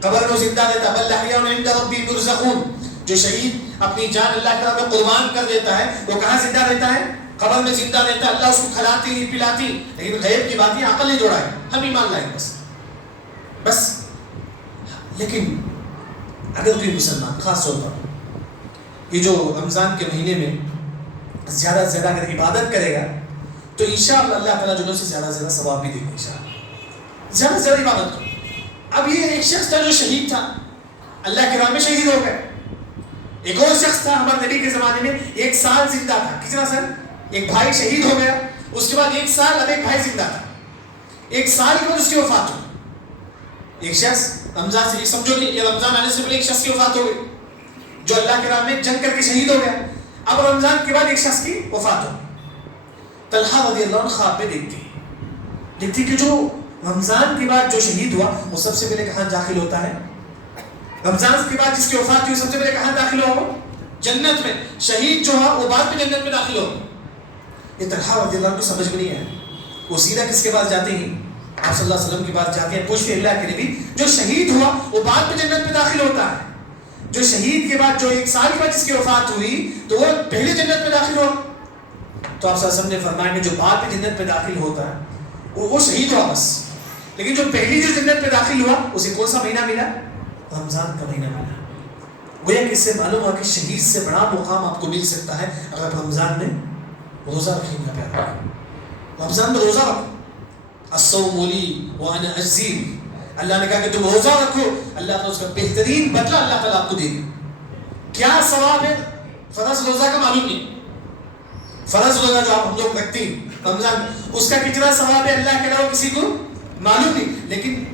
قبر میں زندہ رہتا. بل احیاء عند ربهم يرزقون، جو شہید اپنی جان اللہ کے راہ میں قربان کر دیتا ہے وہ کہاں زندہ رہتا ہے؟ قبر میں زندہ رہتا ہے. اللہ اس کو کھلاتی پلاتی. لیکن غیب کی بات یہ عقل نہیں جوڑا ہے، ہم ایمان لائیں بس. لیکن اگر کوئی مسلمان خاص طور پر یہ جو رمضان کے مہینے میں زیادہ سے زیادہ اگر عبادت کرے گا تو انشاءاللہ اللہ تعالیٰ جو سے زیادہ سے زیادہ ثواب بھی دے گا انشاءاللہ. زیادہ سے زیادہ عبادت کرو. اب یہ ایک شخص تھا جو شہید تھا، اللہ کے راہ میں شہید ہو گئے. ایک اور شخص تھا ہمارے نبی کے زمانے میں 1 سال زندہ تھا. کتنا سال؟ ایک بھائی شہید ہو گیا، اس کے بعد 1 سال اب ایک بھائی زندہ تھا. 1 سال کے بعد اس کی وفات ہوئی. ایک شخص رمضان سے، سمجھو کہ یہ رمضان آنے سے پہلے ایک شخص کی وفات ہو گئی جو اللہ کے راہ میں جنگ کر کے شہید ہو گیا. اب رمضان کے بعد ایک شخص کی وفات ہو. طلحہ رضی اللہ عنہ خواب میں دیکھتی کہ جو رمضان کے بعد جو شہید ہوا وہ سب سے پہلے کہاں داخل ہوتا ہے؟ رمضان کے بعد جس کی وفات ہوئی سب سے پہلے کہاں داخل ہوا؟ جنت میں. شہید جو ہوا وہ بعد میں جنت میں داخل ہوا. یہ طلحہ رضی اللہ عنہ کو سمجھ میں نہیں آیا. وہ سیدھا کس کے پاس جاتے ہیں؟ آپ صلی اللہ علیہ وسلم کے پاس جاتے ہیں. پوچھتے ہیں اللہ کے نبی جو شہید ہوا وہ بعد میں جنت میں داخل ہوتا ہے، جو شہید کے بعد جو 1 سال کے بعد جس کی وفات ہوئی تو وہ پہلے جنت میں داخل ہوا. تو آپ صلی اللہ علیہ وسلم نے فرمایا کہ جو بعد میں جنت میں داخل ہوتا ہے وہ شہید ہوا بس. لیکن جو پہلی جو جنت میں داخل ہوا اسے کون سا مہینہ ملا؟ رمضان کا مہینہ ملا. گویا کہ اس سے معلوم ہوا کہ شہید سے بڑا مقام آپ کو مل سکتا ہے اگر رمضان میں روزہ رکھیں گے. پیارا رمضان میں روزہ رکھو. الصوم لی وانا اجزی، اللہ نے کہا کہ تم روزہ رکھو، اللہ تعالیٰ اس کا بہترین بدلہ اللہ تعالیٰ آپ کو دے گا. کیا ثواب ہے فرض روزہ کا معلوم نہیں. فرض روزہ جو آپ ہم لوگ رکھتے ہیں رمضان اس کا کتنا ثواب ہے اللہ کے علاوہ کسی کو معلوم نہیں. لیکن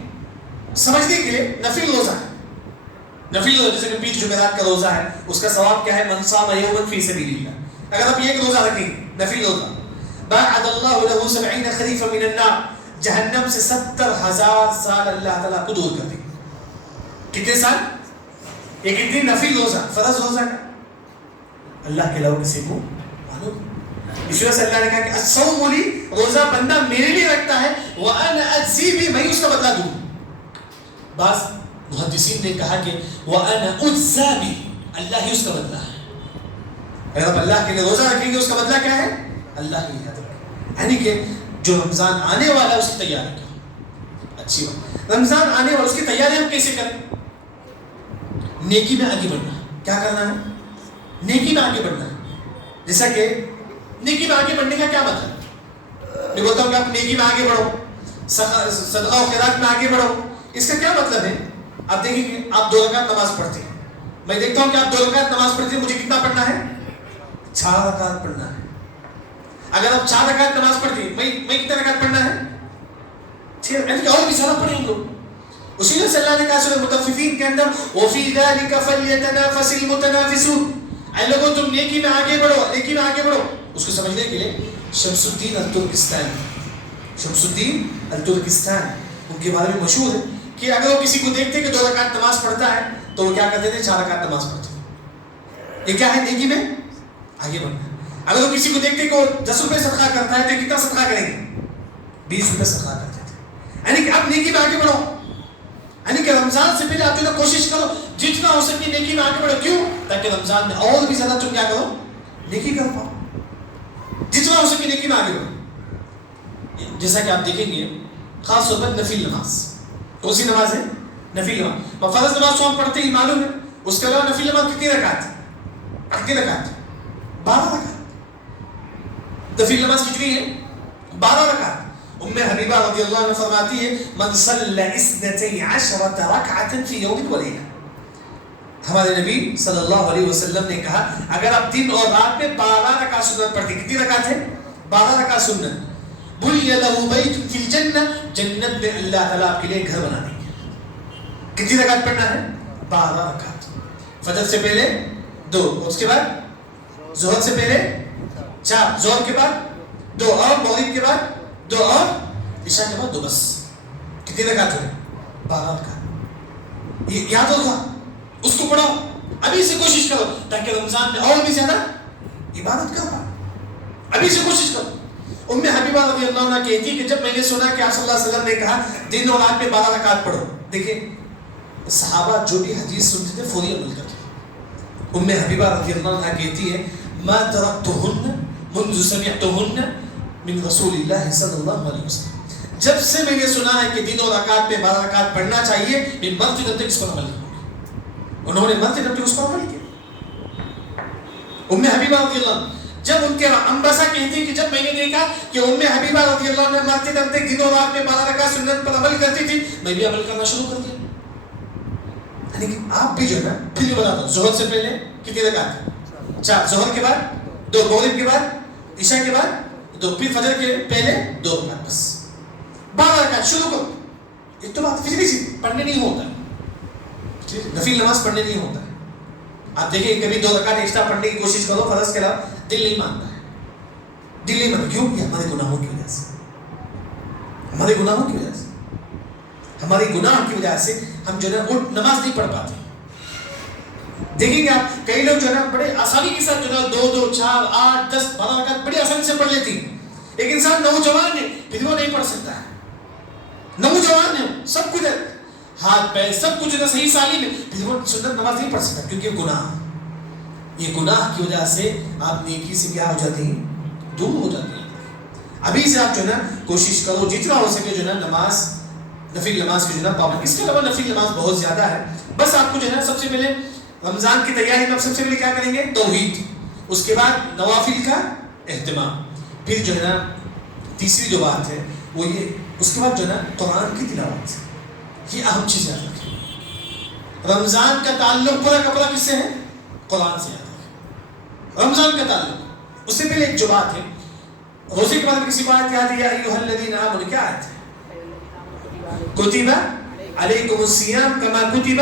سمجھنے کے لیے نفل روزہ ہے، نفل روزہ جیسے کہ 20 جمعرات کا روزہ ہے اس کا ثواب کیا ہے؟ من صام یوما فی سبیل اللہ. اگر آپ ایک روزہ رکھیں نفل روزہ بعد اللہ له 70 خریفا من النار، جہنم سے 70,000 سال اللہ تعالیٰ کو دور کر دیں. کتنے سال؟ یہ کتنی نفل روزہ فرض روزہ کا اللہ کے علاوہ کسی کو معلوم. اس وجہ سے اللہ نے کہا کہ الصوم لی، روزہ بندہ میرے لیے رکھتا ہے، وانا اجزی بھی، میں اس کا بدلہ دوں. بعض محدثین نے کہا کہ وانا اجزا بھی، اللہ ہی اس کا بدلہ ہے. اگر آپ اللہ کے لیے روزہ رکھیں گے اس کا بدلہ کیا ہے؟ اللہ ہی ہے. یعنی کہ جو رمضان آنے والا ہے اس کی تیاری کریں. اچھی بات، رمضان آنے والا اس کی تیاری ہم کیسے کریں؟ نیکی میں آگے بڑھنا. کیا کرنا ہے؟ نیکی میں آگے بڑھنا ہے. جیسا کہ نیکی میں آگے بڑھنے کا کیا مطلب؟ میں بولتا ہوں کہ آپ نیکی میں آگے بڑھو، صدقہ و خیرات میں آگے بڑھو. اس کا کیا مطلب ہے؟ آپ دیکھیں کہ آپ 2 رکعت نماز پڑھتے ہیں، میں دیکھتا ہوں کہ آپ 2 رکعت نماز پڑھتے ہیں، مجھے کتنا پڑھنا ہے؟ 4 رکعت پڑھنا ہے. اگر آپ 4 رکعت نماز پڑھتے ہیں، میں کتنا رکعت پڑھنا ہے؟ 6. یعنی کہ اور بھی زیادہ پڑھیں ہم لوگ. اسی لیے اللہ نے کہا سورہ مطففین کے اندر وَفِي ذَلِكَ فَلْيَتَنَافَسِ الْمُتَنَافِسُونَ، اے لوگوں تم نیکی میں آگے بڑھو، نیکی میں آگے بڑھو. اس کو سمجھنے کے لیے شمس الدین الترکستان ان کے بارے میں مشہور ہے کہ اگر وہ کسی کو دیکھتے کہ 2 رکعت نماز پڑھتا ہے تو وہ کیا کرتے تھے؟ 4 رکعت نماز پڑھتے تھے. یہ کیا ہے؟ نیکی میں آگے بڑھنا. اگر وہ کسی کو دیکھتے کہ وہ 10 روپے صدقہ کرتا ہے تو کتنا صدقہ کریں گے؟ 20 روپے صدقہ کرتے تھے. یعنی کہ اب نیکی میں آگے بڑھو. یعنی کہ رمضان سے پہلے آپ جو کوشش کرو جتنا ہو سکے نیکی میں آگے بڑھو. کیوں؟ تاکہ رمضان میں اور بھی زیادہ تم کیا کرو؟ نیکی کر پاؤ. جتنا ہو سکے نیکی میں آگے بڑھو. جیسا کہ آپ دیکھیں گے خاص طور پر نفل نماز. کون سی نماز ہے؟ نفل نماز. فرض نماز تو ہم پڑھتے ہی معلوم ہے، اس کے علاوہ نفل نماز کتنی رکعت؟ 12 رکعت. نفل نماز کتنی ہے؟ 12 رکعت. ام حبیبہ رضی اللہ عنہ فرماتی ہے من صلی 12 رکعۃ فی یوم و لیلہ، ہمارے نبی صلی اللہ علیہ وسلم نے کہا اگر آپ دن اور رات میں 12 رکعت سنت پڑھتے، کتنی رکعت ہے؟ 12 رکعت سنت، بنی لہ بیت فی الجنہ، جنت میں اللہ تعالیٰ آپ کے لیے گھر بنا دیں گے۔ کتنی رکعت پڑھنا ہے؟ 12 رکعت، فجر سے پہلے 2، اس کے بعد ظہر سے پہلے 4، ظہر کے بعد 2 اور مغرب کے بعد 2 اور عشاء کے بعد 2، بس کتنی رکعت ہوئے؟ 12 رکعت۔ یہ یاد ہوگا، اس کو پڑھو، ابھی سے کوشش کرو تاکہ رمضان میں اور بھی زیادہ عبادت کر پاؤ، ابھی سے کوشش کرو۔ ام حبیبہ رضی اللہ عنہ کہتی کہ جب میں نے سنا کہ آپ صلی اللہ علیہ وسلم نے کہا دن اور رات میں 12 رکعت پڑھو، دیکھیں صحابہ جو بھی حدیث سنتے تھے فوری عمل کرتے تھے۔ ام حبیبہ رضی اللہ عنہ کہتی ہے ما ترکتہن منذ سمعتہن من رسول اللہ صلی اللہ علیہ وسلم، جب سے میں نے سنا ہے کہ دن اور رکعت میں 12 رکعت پڑھنا چاہیے، میں مرتے دم تک اس پر عمل نہیں کروں۔ انہوں نے مرتے دم تک اس پر عمل کیا۔ ام حبیبہ رضی اللہ عنہ جب ان کے انبسا کہتی ہے کہ جب میں نے دیکھا کہ ام حبیبہ رضی اللہ عنہ مرتے دم تک دن اور رات میں 12 رکعت سنت پر عمل کرتی تھی، میں بھی عمل کرنا شروع کر دیا۔ یعنی کہ آپ بھی جو ہے نا، پھر بھی بتاتا ہوں، ظہر سے پہلے کتنی رکعت؟ 4، ظہر کے بعد 2، مغرب کے بعد عشاء کے بعد 2، پھر فجر کے پہلے 2 رکعت، بس 12 رکعت شروع کرو۔ ایک تو بات فزیکلی سی پڑھنے نہیں ہوتا ہے، نفل نماز پڑھنے نہیں ہوتا ہے۔ آپ دیکھیں کبھی 2 رکعت ایکسٹرا پڑھنے کی کوشش کرو فرض کے علاوہ، دل نہیں مانتا ہے، دل نہیں مانتا۔ کیوں؟ یہ ہمارے گناہوں کی وجہ سے، ہمارے گناہوں کی وجہ سے، ہماری گناہ کی وجہ سے ہم جو ہے نماز نہیں پڑھ پاتے۔ دیکھیں گے آپ کئی لوگ جو ہے نا بڑے آسانی کے ساتھ جو ہے 2 2 4 8 10 12 رکعت بڑی آسانی سے پڑھ لیتی ہیں۔ ایک انسان نوجوان ہے پھر وہ نہیں پڑھ سکتا ہے، نوجوان ہے سب کچھ ہے، ہاتھ پیر سب کچھ ہے صحیح سالم ہے، پھر وہ سنت نماز نہیں پڑھ سکتا کیونکہ یہ گناہ کی وجہ سے آپ نیکی سے کیا ہو جاتی ہیں؟ دور ہو جاتی ہیں۔ ابھی سے آپ جو ہے نا کوشش کرو جتنا ہو سکے جو ہے نا نماز، نفل نماز کی جو ہے نا پابند۔ اس کے علاوہ نفل نماز بہت زیادہ ہے، بس آپ کو جو ہے نا سب سے پہلے رمضان کی تیاری میں آپ سب سے پہلے کیا کریں گے؟ توحید، اس کے بعد نوافل کا اہتمام، پھر جو ہے نا تیسری جو بات ہے وہ یہ، اس کے بعد جو ہے نا قرآن کی تلاوت، یہ اہم چیز یاد رکھیں۔ رمضان کا تعلق پورا کا پورا کس سے ہے؟ قرآن سے یاد رکھیں۔ رمضان کا تعلق، اس سے پہلے ایک جو بات ہے، روزے کے بعد کسی بات یاد ہے، یا ایھا الذین آمنوا، کیا آیت ہے؟ کتب علیکم الصیام کما کتب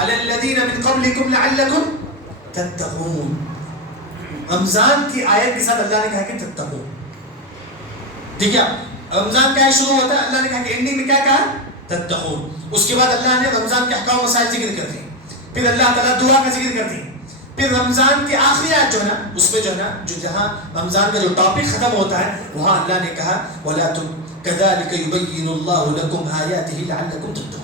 علی الذین من قبلکم لعلکم تتقون۔ رمضان کی آیت کے ساتھ اللہ نے کہا کہ تتقون۔ ٹھیک ہے، رمضان کا شروع ہوتا ہے، اللہ نے کہا کہ اینڈنگ میں کیا کہا؟ تتقون۔ اس کے بعد اللہ نے رمضان کے احکام و مسائل ذکر کر دیے، پھر اللہ تعالیٰ دعا کا ذکر کر دی، پھر رمضان کی آخری آیت جو ہے نا اس میں جو ہے نا جہاں رمضان کا جو ٹاپک ختم ہوتا ہے وہاں اللہ نے کہا وَلَا كَذَلِكَ يُبَيِّنُ اللَّهُ لَكُمْ آيَاتِهِ لَعَلَّكُمْ تَتَّقُونَ۔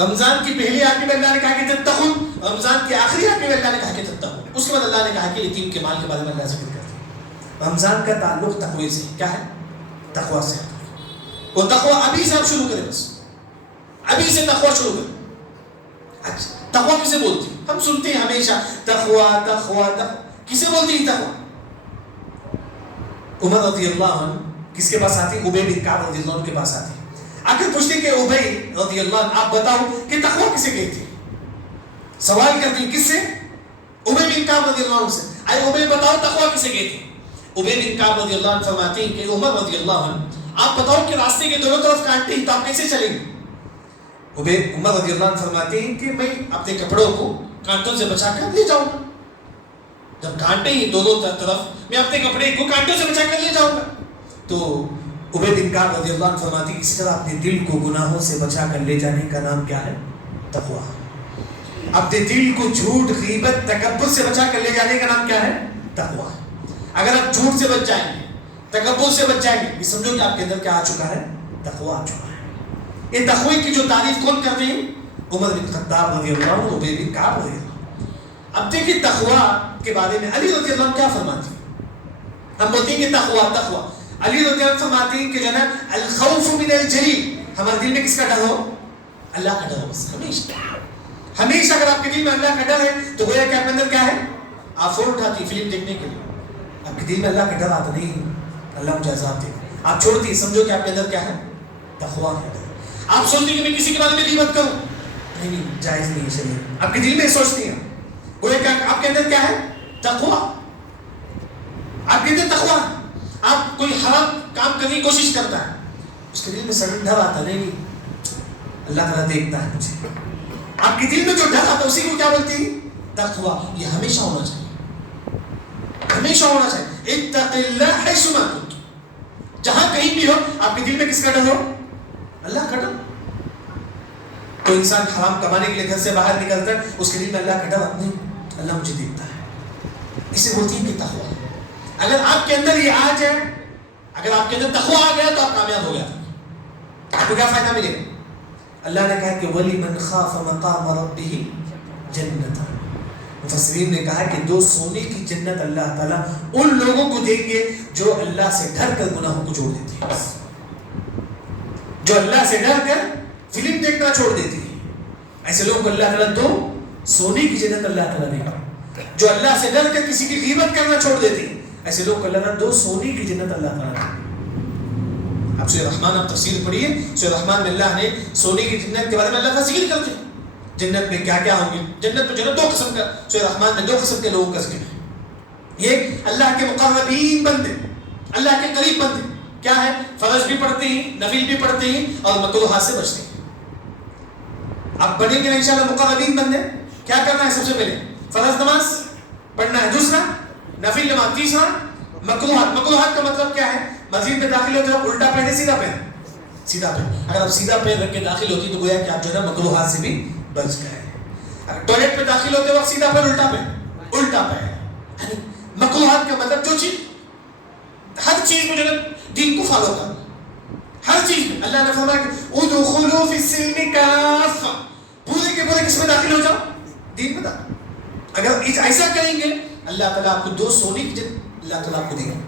رمضان کی پہلی آیت میں اللہ نے کہا کہ تتقون، رمضان کی آخری آیت میں اللہ نے کہا کہ تتقون، اس کے بعد اللہ نے کہا کہ یتیم کے مال کے بارے میں اللہ ذکر کرتے ہیں۔ رمضان کا تعلق تقوی سے، کیا ہے؟ تقوی سے۔ وہ تقوی ابھی سے آپ شروع کریں، بس ابھی سے تقوی شروع کریں۔ اچھا تقوی کسے بولتی؟ ہم سنتے ہیں ہمیشہ تقوی تقوی تقوی، کسے بولتی ہے تقوی؟ عمر رضی اللہ عنہ کس کے پاس آتی؟ ابی بن کعب رضی اللہ عنہ کے پاس آتی، آ کر پوچھتے کہ ابی رضی اللہ عنہ آپ بتاؤ کہ تقوی کسے کہتی؟ سوال کرتی کس سے؟ ابی بن کعب رضی اللہ عنہ سے، اے ابی بتاؤ تقوی کسے کہتی؟ ابی بن کعب رضی اللہ عنہ فرماتے ہیں کہ عمر رضی اللہ عنہ آپ بتاؤ کہ راستے کے دونوں طرف کانٹے ہیں تو آپ کیسے چلیں گے؟ عمر رضی اللہ عنہ فرماتے ہیں کہ میں اپنے کپڑوں کو کانٹوں سے بچا کر لے جاؤں گا، جب کانٹے ہی دونوں طرف میں اپنے کپڑے کو کانٹوں سے بچا کر لے جاؤں گا۔ تو ابی بن کعب رضی اللہ عنہ فرماتے ہیں اسی طرح اپنے دل کو گناہوں سے بچا کر لے جانے کا نام کیا ہے؟ تقوی۔ اپنے دل کو جھوٹ، غیبت، تکبر سے بچا کر لے جانے کا نام کیا ہے؟ تقوی۔ اگر آپ جھوٹ سے بچ جائیں گے، تکبر سے بچ جائیں گے، یہ سمجھو کہ آپ کے اندر کیا آ چکا ہے؟ تقوی آ چکا ہے۔ یہ تقوی کی جو تعریف کون کرتے ہیں؟ عمر بن خطاب رضی اللہ عنہ، ابی بن کعب رضی اللہ عنہ۔ اب دیکھیں تقوی کے بارے میں علی رضی اللہ عنہ کیا فرماتے ہیں؟ ہم بولتے ہیں کہ تقوی تقوی، علی رضی اللہ عنہ فرماتے ہیں کہ جو ہے الخوف من الجلیل، ہمارے دل میں کس کا ڈر ہو؟ اللہ کا ڈر ہو، بس ہمیشہ ہمیشہ اگر آپ کے دل میں اللہ کا ڈر ہے تو گویا کہ آپ کے اندر کیا ہے؟ آپ فون اٹھاتی فلم دیکھنے کے لیے، آپ کے دل میں اللہ کا ڈر آتا نہیں اللہ مجھے عذاب دے، آپ چھوڑتی، سمجھو کہ آپ کے اندر کیا ہے؟ تقوی ہے۔ آپ سوچتے کہ میں کسی کے بارے میں غیبت کروں، نہیں جائز نہیں ہے شریعت. آپ کے دل میں سوچتی ہیں گویا کہ آپ کے اندر کیا ہے؟ تقویٰ. آپ کے اندر تقویٰ. آپ کوئی حرام کام کرنے کی کوشش کرتا ہے, اس کے دل میں سڈن ڈر آتا, نہیں اللہ تعالیٰ دیکھتا ہے مجھے. آپ کے دل میں جو ڈر آتا ہے اسی کو کیا بولتی ہے؟ تقویٰ. یہ ہمیشہ ہونا چاہیے, ہمیشہ ہونا چاہیے. اتق اللہ حیث ما کنت, جہاں کہیں بھی ہو آپ کے دل میں کس کا ڈر ہو؟ اللہ کا ڈر. کوئی انسان حرام کمانے کے لیے گھر سے باہر نکلتا ہے, اس کے دل میں اللہ کا ڈر نہیں, اللہ مجھے دیکھتا ہے. اسے بولتی ہے کہ تقویٰ. اگر آپ کے اندر یہ آ جائے, اگر آپ کے اندر تقویٰ آ گیا تو آپ کامیاب ہو گیا. آپ کو کیا فائدہ ملے؟ اللہ نے کہا کہ وَلِمَنْ خَافَ مَقَامَ رَبِّهِ جَنَّتَانِ. مفسرین نے کہا کہ 2 سونے کی جنت اللہ تعالیٰ ان لوگوں کو دیں گے جو اللہ سے ڈر کر گناہوں کو چھوڑ دیتے ہیں, جو اللہ سے ڈر کر فلم دیکھنا چھوڑ دیتی ہے. ایسے لوگوں کو اللہ تعالیٰ 2 سونے کی جنت اللہ تعالیٰ دے گا. جو اللہ سے ڈر کر کسی کی غیبت کرنا چھوڑ دیتی ہے, ایسے لوگوں کو اللہ تعالیٰ 2 سونے کی جنت اللہ تعالیٰ دے گا. اب سورہ رحمان آپ تفسیر پڑھیے, سورہ رحمان میں اللہ نے سونے کی جنت کے بارے میں اللہ کا ذکر کرتے ہیں. جنت میں کیا کیا ہوں گے؟ جنت میں جو ہے 2 قسم کا, سورہ رحمان میں 2 قسم کے لوگوں کا ذکر ہے. یہ اللہ کے مقربین بندے, اللہ کے قریب بندے. کیا ہے؟ فرض بھی پڑھتے ہیں, نفل بھی پڑھتے ہیں, اور مکروہات سے بچتے ہیں. آپ بنیں گے انشاءاللہ مقربین بندے. کیا کرنا ہے؟ سب سے پہلے فرض نماز پڑھنا ہے, دوسرا نفل نماز, تیسرا مکروہات. مکروہات کا مطلب کیا ہے؟ مسجد میں داخل ہوتے ہو الٹا پہنے سیدھا پہن, سیدھا پہن. اگر آپ سیدھا پہن رکھ کے داخل ہوتی تو گویا کہ آپ جو ہے مکروہات سے بھی بچ گئے. اگر ٹوائلٹ میں داخل ہوتے وقت سیدھا پہن الٹا پہن, الٹا پہن. مکروہات کا مطلب جو چیز, ہر چیز میں جو ہے دین کو فالو کرنا, ہر چیز میں. اللہ نے فرمایا کہ ادخلوا فی السلم کافہ, پورے کے پورے کس میں داخل ہو جاؤ؟ دین میں داخل. اگر ایسا کریں گے اللہ تعالیٰ آپ کو 2 سونے کی جنت اللہ تعالیٰ آپ کو دے گا.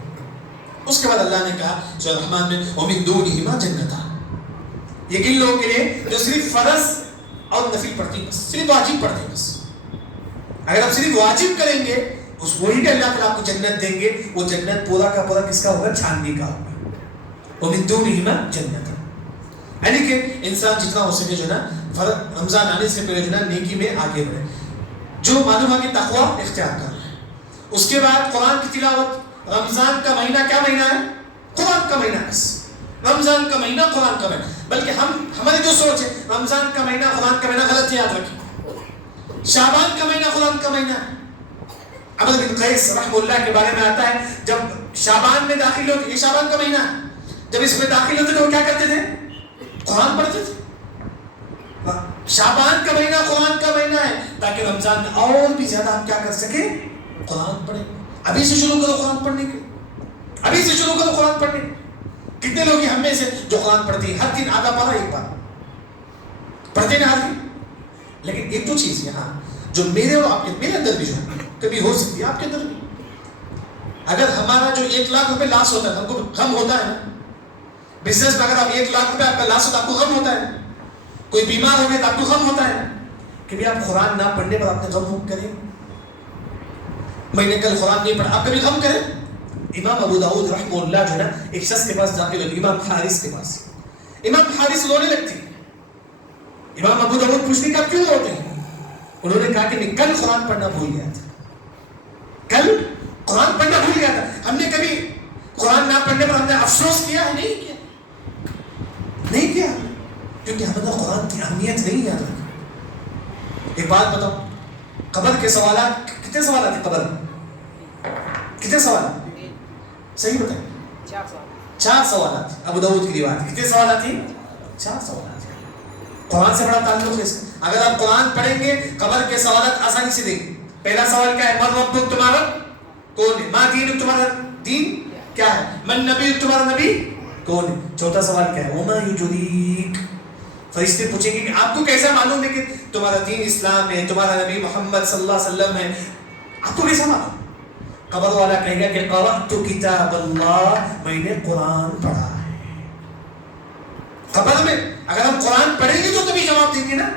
اس کے بعد اللہ نے کہا سورہ رحمان میں وَمِن دُونِهِمَا جَنَّتَانِ, یہ کن لوگوں کے لیے جو صرف فرض اور نفل پڑھتی ہیں, بس صرف واجب پڑھتے ہیں بس. اگر آپ صرف واجب کریں گے اس وہی کہ اللہ تعالیٰ آپ کو جنت دیں گے. وہ جنت پورا کا پورا کس کا ہوگا؟ چاندنی کا ہوگا. وَمِن دُونِهِمَا جَنَّتَانِ, یعنی کہ انسان جتنا ہو سکے جو نا رمضان آنے سے پہلے جو نا نیکی میں آگے بڑھے, جو معلوم ہے کہ تقویٰ اختیار کرنا ہے. اس کے بعد قرآن کی تلاوت. رمضان کا مہینہ کیا مہینہ ہے؟ قرآن کا مہینہ. بس رمضان کا مہینہ قرآن کا مہینہ. بلکہ ہماری جو سوچ ہے رمضان کا مہینہ قرآن کا مہینہ, غلط یاد رکھیں. شعبان کا مہینہ قرآن کا مہینہ. عمرو بن قیس رحمہ اللہ کے بارے میں آتا ہے جب شعبان میں داخل ہوتے, یہ شعبان کا مہینہ ہے, جب اس میں داخل ہوتے تو وہ کیا کرتے تھے؟ قرآن پڑھتے تھے. شعبان کا مہینہ قرآن کا مہینہ ہے تاکہ رمضان میں اور بھی زیادہ ہم کیا کر سکیں؟ قرآن پڑھیں. ابھی سے شروع کرو قرآن پڑھنے کے, ابھی سے شروع کرو قرآن پڑھنے. کتنے لوگ ہیں ہم میں سے جو قرآن پڑھتے ہیں؟ ہر دن آدھا پارا, ایک بار پڑھتے ہیں ہر دن. لیکن ایک تو چیز یہاں جو میرے اور آپ کے, میرے اندر بھی جو ہے کبھی ہو سکتی ہے, آپ کے اندر بھی. اگر ہمارا جو 1 لاکھ روپے لاس ہوتا ہے, ہم کو غم ہوتا ہے نا. بزنس میں اگر آپ 1 لاکھ روپے آپ کا لاس ہوتا ہے, آپ کو غم ہوتا ہے. کوئی بیمار ہو گیا تو آپ کو غم ہوتا ہے نا. کہ بھی آپ قرآن نہ پڑھنے پر آپ نے غم کریں, میں نے کل قرآن نہیں پڑھا, آپ کبھی غم کریں. امام ابو داؤد رحمہ اللہ جو ہے نا ایک شخص کے پاس داخل ہوتے, امام حارث کے پاس. امام حارث رونے لگتی. امام ابو داؤد پوچھنے کا کیوں روتے ہیں؟ انہوں نے کہا کہ میں کل قرآن پڑھنا بھول گیا تھا, کل قرآن پڑھنا بھول گیا تھا. ہم نے کبھی قرآن نہ پڑھنے پر ہم نے افسوس کیا ہے؟ نہیں کیا, نہیں کیا, کیونکہ ہمیں قرآن کی اہمیت نہیں یاد رکھی. ایک بات بتاؤ, قبر کے سوالات کتنے سوالات ہیں؟ قبر کتنے سوالات؟ صحیح بتائیں. 4 سوالات. ابو داؤد کی روایت کتنے سوالات ہیں؟ 4 سوالات. قرآن سے بڑا تعلق ہے اس کا. اگر آپ قرآن پڑھیں گے قبر کے سوالات آسانی سے دیں گے. پہلا سوال کیا ہے؟ من ربک, تمہارا کون ہے؟ ما دینک, تمہارا دین کیا ہے؟ من نبی, تمہارا نبی کون ہے؟ چوتھا سوال کیا ہے؟ وما یدریک, فرشتے پوچھیں گے کہ آپ کو کیسا معلوم ہے کہ تمہارا دین اسلام ہے, تمہارا نبی محمد صلی اللہ علیہ وسلم ہے, آپ کو کیسا معلوم؟ قبر والا کہے گا کہ قرأت کتاب اللہ, میں نے قرآن پڑھا ہے. قبر میں اگر ہم قرآن پڑھیں گے تو تبھی جواب دیں گے نا.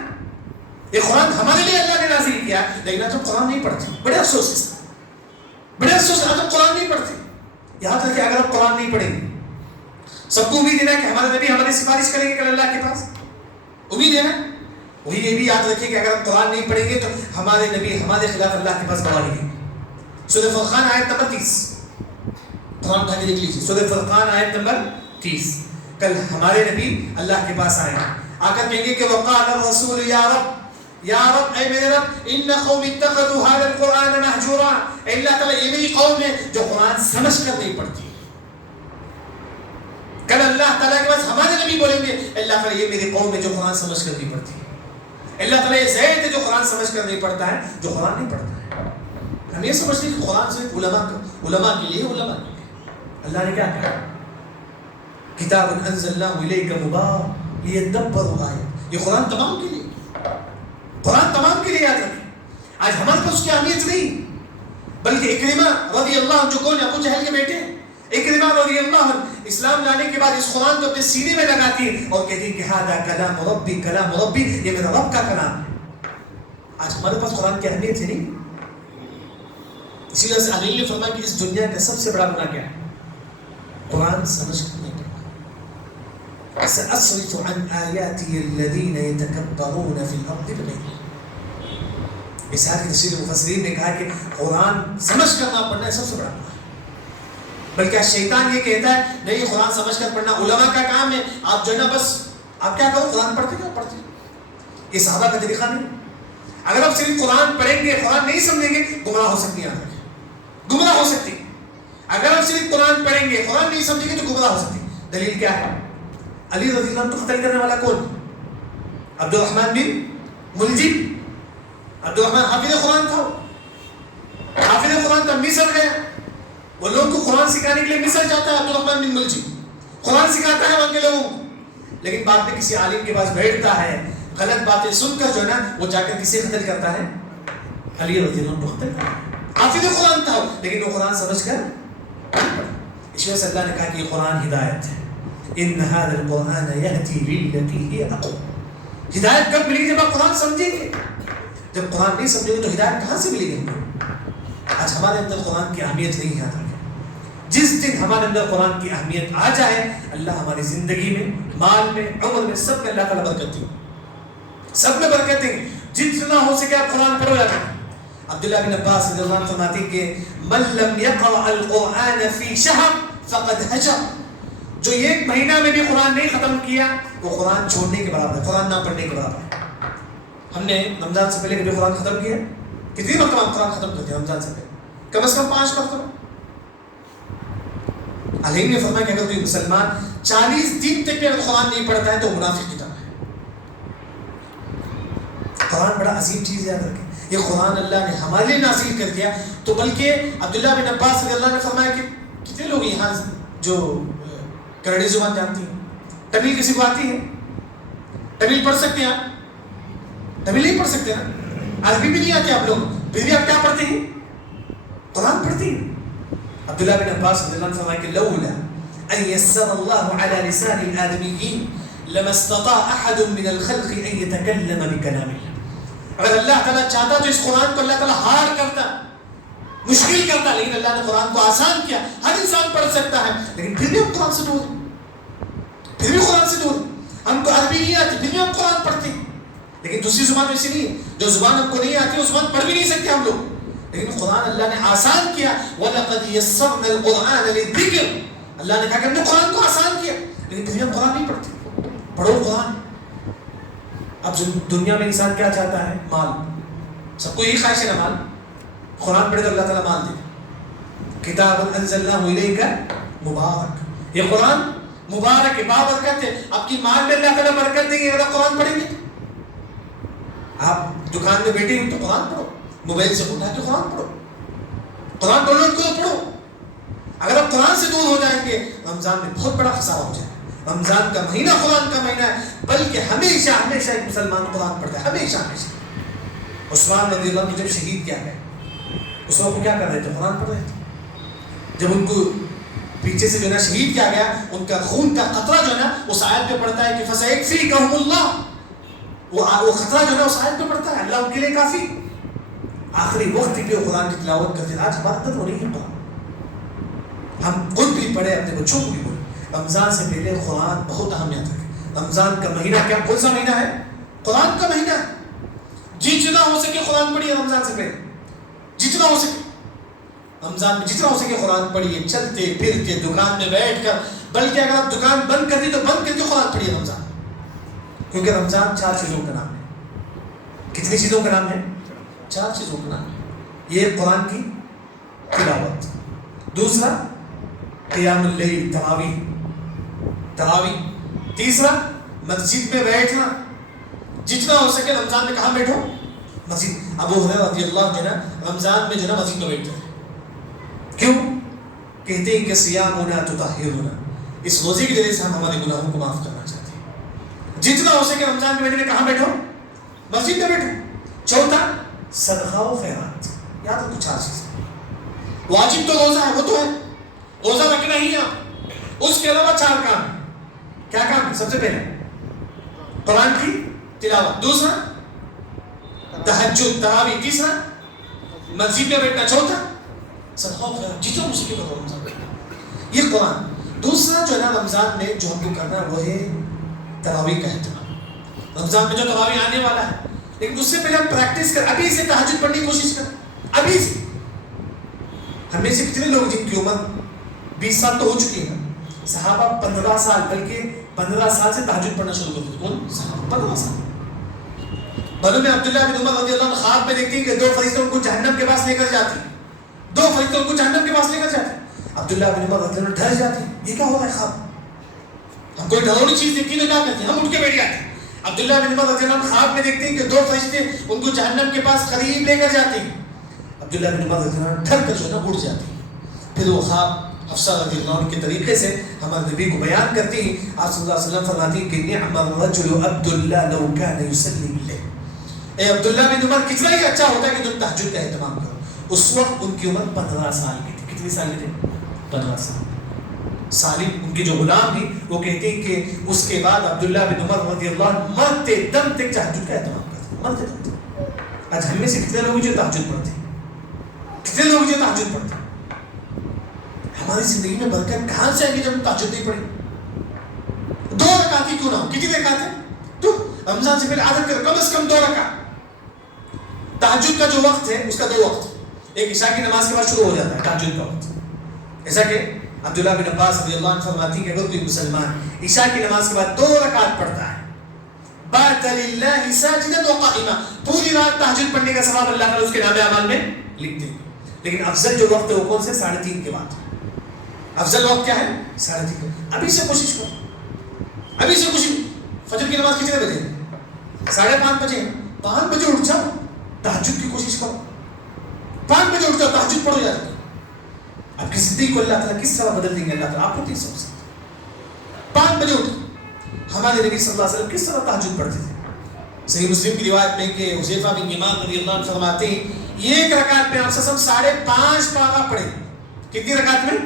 یہ قرآن ہمارے لیے اللہ نے نازل کیا, لیکن آج ہم قرآن نہیں پڑھتے. بڑے افسوس کے ساتھ, بڑے افسوس آج ہم قرآن نہیں پڑھتے. یہاں تک کہ اگر آپ قرآن نہیں پڑھیں گے, سب کو امید دینا کہ ہمارے نبی ہماری سفارش کریں گے کل اللہ کے پاس, امید ہے نا. وہی یہ بھی یاد رکھیں کہ اگر ہم قرآن نہیں پڑھیں گے تو ہمارے نبی ہمارے خلاف اللہ کے پاس گواہی دیں گے۔ سورہ فرقان آیت نمبر 30، قرآن اٹھا کے دیکھ لیجیے، سورہ فرقان آیت نمبر 30۔ کل ہمارے نبی اللہ کے پاس آئے آ کر کہیں گے کہ وقال الرسول یا رب اے میرے رب ان قوم اتخذوا هذا القرآن مهجورا، اے اللہ تعالیٰ یہ میری قوم ہے جو قرآن سمجھ کر نہیں پڑھتی۔ کل اللہ تعالیٰ کے پاس ہمارے نبی بولیں گے اللہ تعالیٰ یہ میری قوم ہے جو قرآن سمجھ کر نہیں پڑھتی۔ اللہ تعالیٰ یہ زید ہے جو قرآن سمجھ کر نہیں پڑھتا ہے، جو قرآن نہیں پڑھتا ہے۔ ہم یہ سمجھتے ہیں کہ قرآن صرف علماء کے لیے اللہ نے کیا کہا؟ کتاب انزلناه الیک مبارک لیدبروا آیات، یہ قرآن تمام کے لیے، قرآن تمام کے لیے یاد رکھیں۔ آج ہمارے پاس اس کی اہمیت نہیں، بلکہ اکرمہ رضی اللہ عنہ جو کون ہے؟ ابو جہل کے بیٹے اکرمہ رضی اللہ عنہ اسلام لانے کے بعد اس قرآن کو اپنے سینے میں لگاتی ہے اور کہتی ہے کہ ہذا کلام ربی، یہ میرا رب کا کلام ہے۔ آج ہمارے پاس قرآن کی اہمیت ہے نہیں، اسی وجہ سے علی نے فرمایا کہ اس دنیا کا سب سے بڑا گناہ کیا ہے؟ قرآن سمجھ کر نہیں پڑھنا۔ سأصرف عن آیاتی الذین یتکبرون فی الارض بغیر، اس آیت کی تفسیر مفسرین نے کہا کہ قرآن سمجھ کر نہ پڑھنا ہے سب سے بڑا گناہ ہے۔ بلکہ شیطان یہ کہتا ہے نہیں قرآن سمجھ کر پڑھنا علماء کا کام ہے، آپ جو ہے نا بس آپ کیا کہو قرآن پڑھتے کیا پڑھتے، یہ صحابہ کا طریقہ نہیں۔ اگر آپ صرف قرآن پڑھیں گے قرآن نہیں سمجھیں گے گمراہ ہو سکتی ہیں، آپ گمراہ ہو سکتی ہیں۔ اگر آپ صرف قرآن پڑھیں گے قرآن نہیں سمجھیں گے تو گمراہ ہو سکتی ہیں۔ دلیل کیا ہے؟ علی رضی اللہ عنہ کو قتل کرنے والا کون؟ عبد الرحمن بن ملجم۔ عبد الرحمن حافظ قرآن تھا، حافظ قرآن تھا، مصر گیا، وہ لوگوں کو قرآن سکھانے کے لیے مصر جاتا ہے۔ عبد الرحمن بن ملجم قرآن سکھاتا ہے وہاں کے لوگوں کو، لیکن بعد میں کسی عالم کے پاس بیٹھتا ہے، غلط باتیں سن کر جو ہے نا وہ جا کر کسی قتل کرتا ہے؟ علی رضی اللہ عنہ کو قتل کرتا ہے۔ حافظ قرآن تھا لیکن وہ قرآن سمجھ کر، اس وجہ سے اللہ نے کہا کہ یہ قرآن ہدایت ہے۔ ان هذا القرآن يهدي للتي هي اقوم، ہدایت کب ملے گی؟ جب آپ قرآن سمجھیں گے۔ جب قرآن نہیں سمجھیں گے تو ہدایت کہاں سے ملے گی؟ آج ہمارے اندر قرآن کی اہمیت نہیں یاد رکھیں۔ جس دن ہمارے اندر قرآن کی اہمیت آ جائے اللہ ہماری زندگی میں، مال میں، عمر میں، سب میں اللہ تعالیٰ برکت دیں، سب میں برکت دیں۔ جتنا ہو سکے آپ قرآن پڑھو یا کریں۔ عبداللہ بن عباس رضی اللہ عنہ فرماتے ہیں کہ من لم يقرأ القرآن في شهر فقد هجر، جو ایک مہینہ میں بھی قرآن نہیں ختم کیا وہ قرآن چھوڑنے کے برابر ہے، قرآن نہ پڑھنے کے برابر ہے۔ ہم نے رمضان سے پہلے کبھی قرآن ختم کیا؟ کتنی مرتبہ ہم قرآن ختم کرتے ہیں رمضان سے پہلے؟ کم از کم 5 مرتبہ۔ علیہ نے فرمایا کہ اگر کوئی مسلمان 40 دن تک بھی اگر قرآن نہیں پڑھتا ہے تو منافق کی طرح ہے۔ قرآن بڑا عظیم چیز یاد رکھیں، یہ قرآن اللہ نے ہمارے لیے نازل کر دیا۔ تو بلکہ عبداللہ بن عباس رضی اللہ نے فرمایا کہ کتنے لوگ یہاں جو کرڑی زبان جانتی ہیں؟ تمیل کسی کو آتی ہے؟ تمیل پڑھ سکتے ہیں آپ؟ تمیل نہیں پڑھ سکتے نا، عربی بھی نہیں آتے آپ لوگ، پھر بھی آپ کیا پڑھتے ہیں؟ قرآن پڑھتے ہیں۔ عبداللہ بن عباس رضی اللہ عنہ فرمایا کہ لولا ان یسر اللہ علی لسان الآدمیین لما استطاع احد من الخلق ان يتكلم بكلام اللہ، اگر اللہ تعالیٰ چاہتا تو اس قرآن کو اللہ تعالیٰ ہارڈ کرتا، مشکل کرتا، لیکن اللہ نے قرآن کو آسان کیا، ہر انسان پڑھ سکتا ہے۔ لیکن پھر بھی ہم قرآن سے دور ہیں، پھر بھی قرآن سے دور ہیں۔ ہم کو عربی نہیں آتی پھر بھی ہم قرآن پڑھتے ہیں، لیکن دوسری زبان ایسی نہیں ہے، جو زبان ہم کو نہیں آتی وہ زبان پڑھ بھی نہیں سکتے ہم لوگ، لیکن قرآن اللہ نے آسان کیا۔ وَلَقَدْ يَسَّرْنَا الْقُرْآنَ لِلذِّكْرِ، اللہ نے کہا کہ ہم نے قرآن کو آسان کیا، لیکن پھر بھی ہم قرآن نہیں پڑھتے۔ پڑھو قرآن۔ اب دنیا میں انسان کیا چاہتا ہے؟ مال، سب کو یہی خواہش ہے نا، مال۔ قرآن پڑھے تو اللہ تعالیٰ مال دے۔ کتاب انزلناہ الیک مبارک، یہ قرآن مبارک ہے، بابرکت ہے۔ آپ کی مال میں اللہ تعالیٰ برکت دیں گے اگر آپ قرآن پڑھیں گے۔ آپ دکان میں بیٹھے ہوئے تو قرآن پڑھو، موبائل سے اٹھا کے قرآن پڑھو، قرآن ڈاؤن لوڈ کرو پڑھو۔ اگر آپ قرآن سے دور ہو جائیں گے رمضان میں بہت بڑا خسارہ ہو جائے گا۔ رمضان کا مہینہ قرآن کا مہینہ ہے، بلکہ ہمیشہ ہمیشہ ایک مسلمان قرآن پڑھتا ہے، ہمیشہ ہمیشہ۔ عثمان رضی اللہ عنہ جب شہید کیا گئے اس وقت کیا کر رہے تھے؟ قرآن پڑھ رہے تھے۔ جب ان کو پیچھے سے جو ہے نا شہید کیا گیا، ان کا خون کا قطرہ جو ہے نا اس آیت پہ پڑتا ہے کہ فَسَيَكْفِيكَهُمُ اللَّهُ، وہ خطرہ جو ہے نا اس آیت پہ پڑتا ہے، اللہ ان کے لیے کافی۔ آخری وقت پہ قرآن کی تلاوت کرتے ہیں۔ آج ہمارے اندر وہ نہیں ہے قرآن، ہم خود بھی پڑھے، اپنے بچوں کو بھی پڑھے۔ رمضان سے پہلے قرآن بہت اہمیت ہے۔ رمضان کا مہینہ کیا کون سا مہینہ ہے؟ قرآن کا مہینہ ہے. جتنا ہو سکے قرآن پڑھیے رمضان سے پہلے, جتنا ہو سکے رمضان میں جتنا ہو سکے قرآن پڑھیے, چلتے پھرتے دکان میں بیٹھ کر, بلکہ اگر آپ دکان بند کر دی تو بند کر کے قرآن پڑھیے رمضان, کیونکہ رمضان 4 چیزوں کا نام ہے. کتنی چیزوں کا نام ہے؟ 4 چیزوں کا نام ہے. یہ قرآن کی تلاوت, دوسرا قیام اللیل تراویح, تیسرا مسجد میں بیٹھنا, جتنا ہو سکے رمضان میں کہاں بیٹھو؟ مسجد. ابو ہریرہ رضی اللہ عنہ رمضان میں جو ہے مسجد میں بیٹھتے ہیں. کیوں؟ کہتے ہیں کہ صیامنا تطہرنا, اس روزے کے ذریعے سے ہم ہمارے گناہوں کو معاف کرنا چاہتے ہیں. جتنا ہو سکے رمضان میں بیٹھنے کہاں بیٹھو؟ مسجد میں بیٹھو. چوتھا صدقہ و خیرات. یاد رکھو 4 چیزیں. واجب تو روزہ ہے, وہ تو ہے, روزہ رکھنا ہی ہے. اس کے علاوہ 4 کام ہیں. کیا کام ہے؟ سب سے پہلے قرآن کی تلاوت, دوسرا تہجد تراویح, تیسرا مسجد میں بیٹھنا, چوتھا صدقہ و خیرات. جتنا مجھے کرو رمضان میں, یہ قرآن. دوسرا جو ہے نا رمضان میں جو ہم کو کرنا ہے وہ ہے تراویح کا اہتمام. رمضان میں جو تراویح آنے والا ہے, لیکن اس سے پہلے ہم پریکٹس کر, ابھی سے تہجد پڑھنے کی کوشش کر, ابھی سے. ہم میں سے کتنے لوگ جن کی عمر 20 سال تو ہو چکی ہے, صحابہ 15 سال بلکہ 15 سال سے تہجد پڑھنا شروع کر دیتے. کون صحابہ؟ 15 سال. بنو میں عبداللہ بن عمر رضی اللہ عنہ خواب میں دیکھتی ہیں کہ 2 فرشتے ان کو جہنم کے پاس لے کر جاتی ہیں, 2 فرشتے ان کو جہنم کے پاس لے کر جاتے ہیں. عبداللہ بن عمر رضی اللہ عنہ ڈر جاتے ہیں, یہ کیا ہو رہا ہے خواب؟ ہم کوئی ڈراؤنی چیز دیکھتی ہے کیا کرتے ہیں؟ ہم اٹھ کے بیٹھ جاتے ہیں. عبداللہ بن عمر رضی اللہ عنہ خواب میں دیکھتے ہیں کہ 2 فرشتے ان کو جہنم کے پاس قریب لے کر جاتے ہیں. عبداللہ بن عمر رضی اللہ عنہ ڈر کر جو ہے نا اٹھ جاتے ہیں. پھر وہ خواب حفصہ رضی اللہ عنہ کے طریقے سے ہمارے نبی کو بیان کرتی ہیں. آپ صلی اللہ علیہ وسلم فرماتی ہیں کہ نعم الرجل عبداللہ لو کان یصلی باللیل. اے عبداللہ بن عمر کتنا ہی اچھا ہوتا ہے کہ تم تہجد کا اہتمام کرو. اس وقت ان کی عمر 15 سال کی تھی. کتنی سال کی تھی؟ 15 سال. سالم ان کے جو غلام تھی وہ کہتے ہیں کہ اس کے بعد عبداللہ بن عمر رضی اللہ عنہ مرتے دم تک تہجد کا اہتمام کرتے, مرتے دم تک. آج ہم میں سے کتنے لوگ جو تہجد پڑھتے ہیں, کتنے لوگ جو تہجد پڑھتے ہیں؟ ہماری زندگی میں برکت کہاں سے آئے گی جب ہم تہجد نہیں پڑھیں؟ 2 رکعت ہی کیوں نہ ہو, کتنی رکعت ہے؟ تو رمضان سے پہلے عادت کرو کم از کم 2 رکعت. تہجد کا جو وقت ہے اس کا 2 وقت, ایک عشاء کی نماز کے بعد شروع ہو جاتا ہے تہجد کا وقت. ایسا کہ عبداللہ بن عباس رضی اللہ عنہ فرماتی ہیں کہ اگر کوئی مسلمان عشاء کی نماز کے بعد 2 رکعت پڑھتا ہے, بات للہ ساجدا وقائما, پوری رات تہجد پڑھنے کا ثواب اللہ تعالی اس کے نام اعمال میں لکھ دیں. لیکن افضل جو وقت ہے وہ کون سے؟ 3:30 کے بعد. افضل وقت کیا ہے؟ 3:30. ابھی سے کوشش کرو, ابھی سے کوشش. فجر کی نماز کتنے بجے؟ 5:30 بجے. 5 بجے اٹھ جاؤ, تہجد کی کوشش کرو. 5 بجے اٹھ جاؤ, تہجد پڑھو جا کے. آپ کی زندگی کو اللہ تعالیٰ کس طرح بدل دیں گے, اللہ تعالیٰ آپ کو نہیں سمجھ سکتے. 5 بجے اٹھ. ہمارے نبی صلی اللہ علیہ وسلم کس طرح تہجد پڑھتے تھے؟ صحیح مسلم کی روایت میں کہ حذیفہ بن یمان رضی اللہ عنہ فرماتے ہیں 1 رکعت میں آپ سے 5.5 پارہ پڑھے. کتنی رکعت میں؟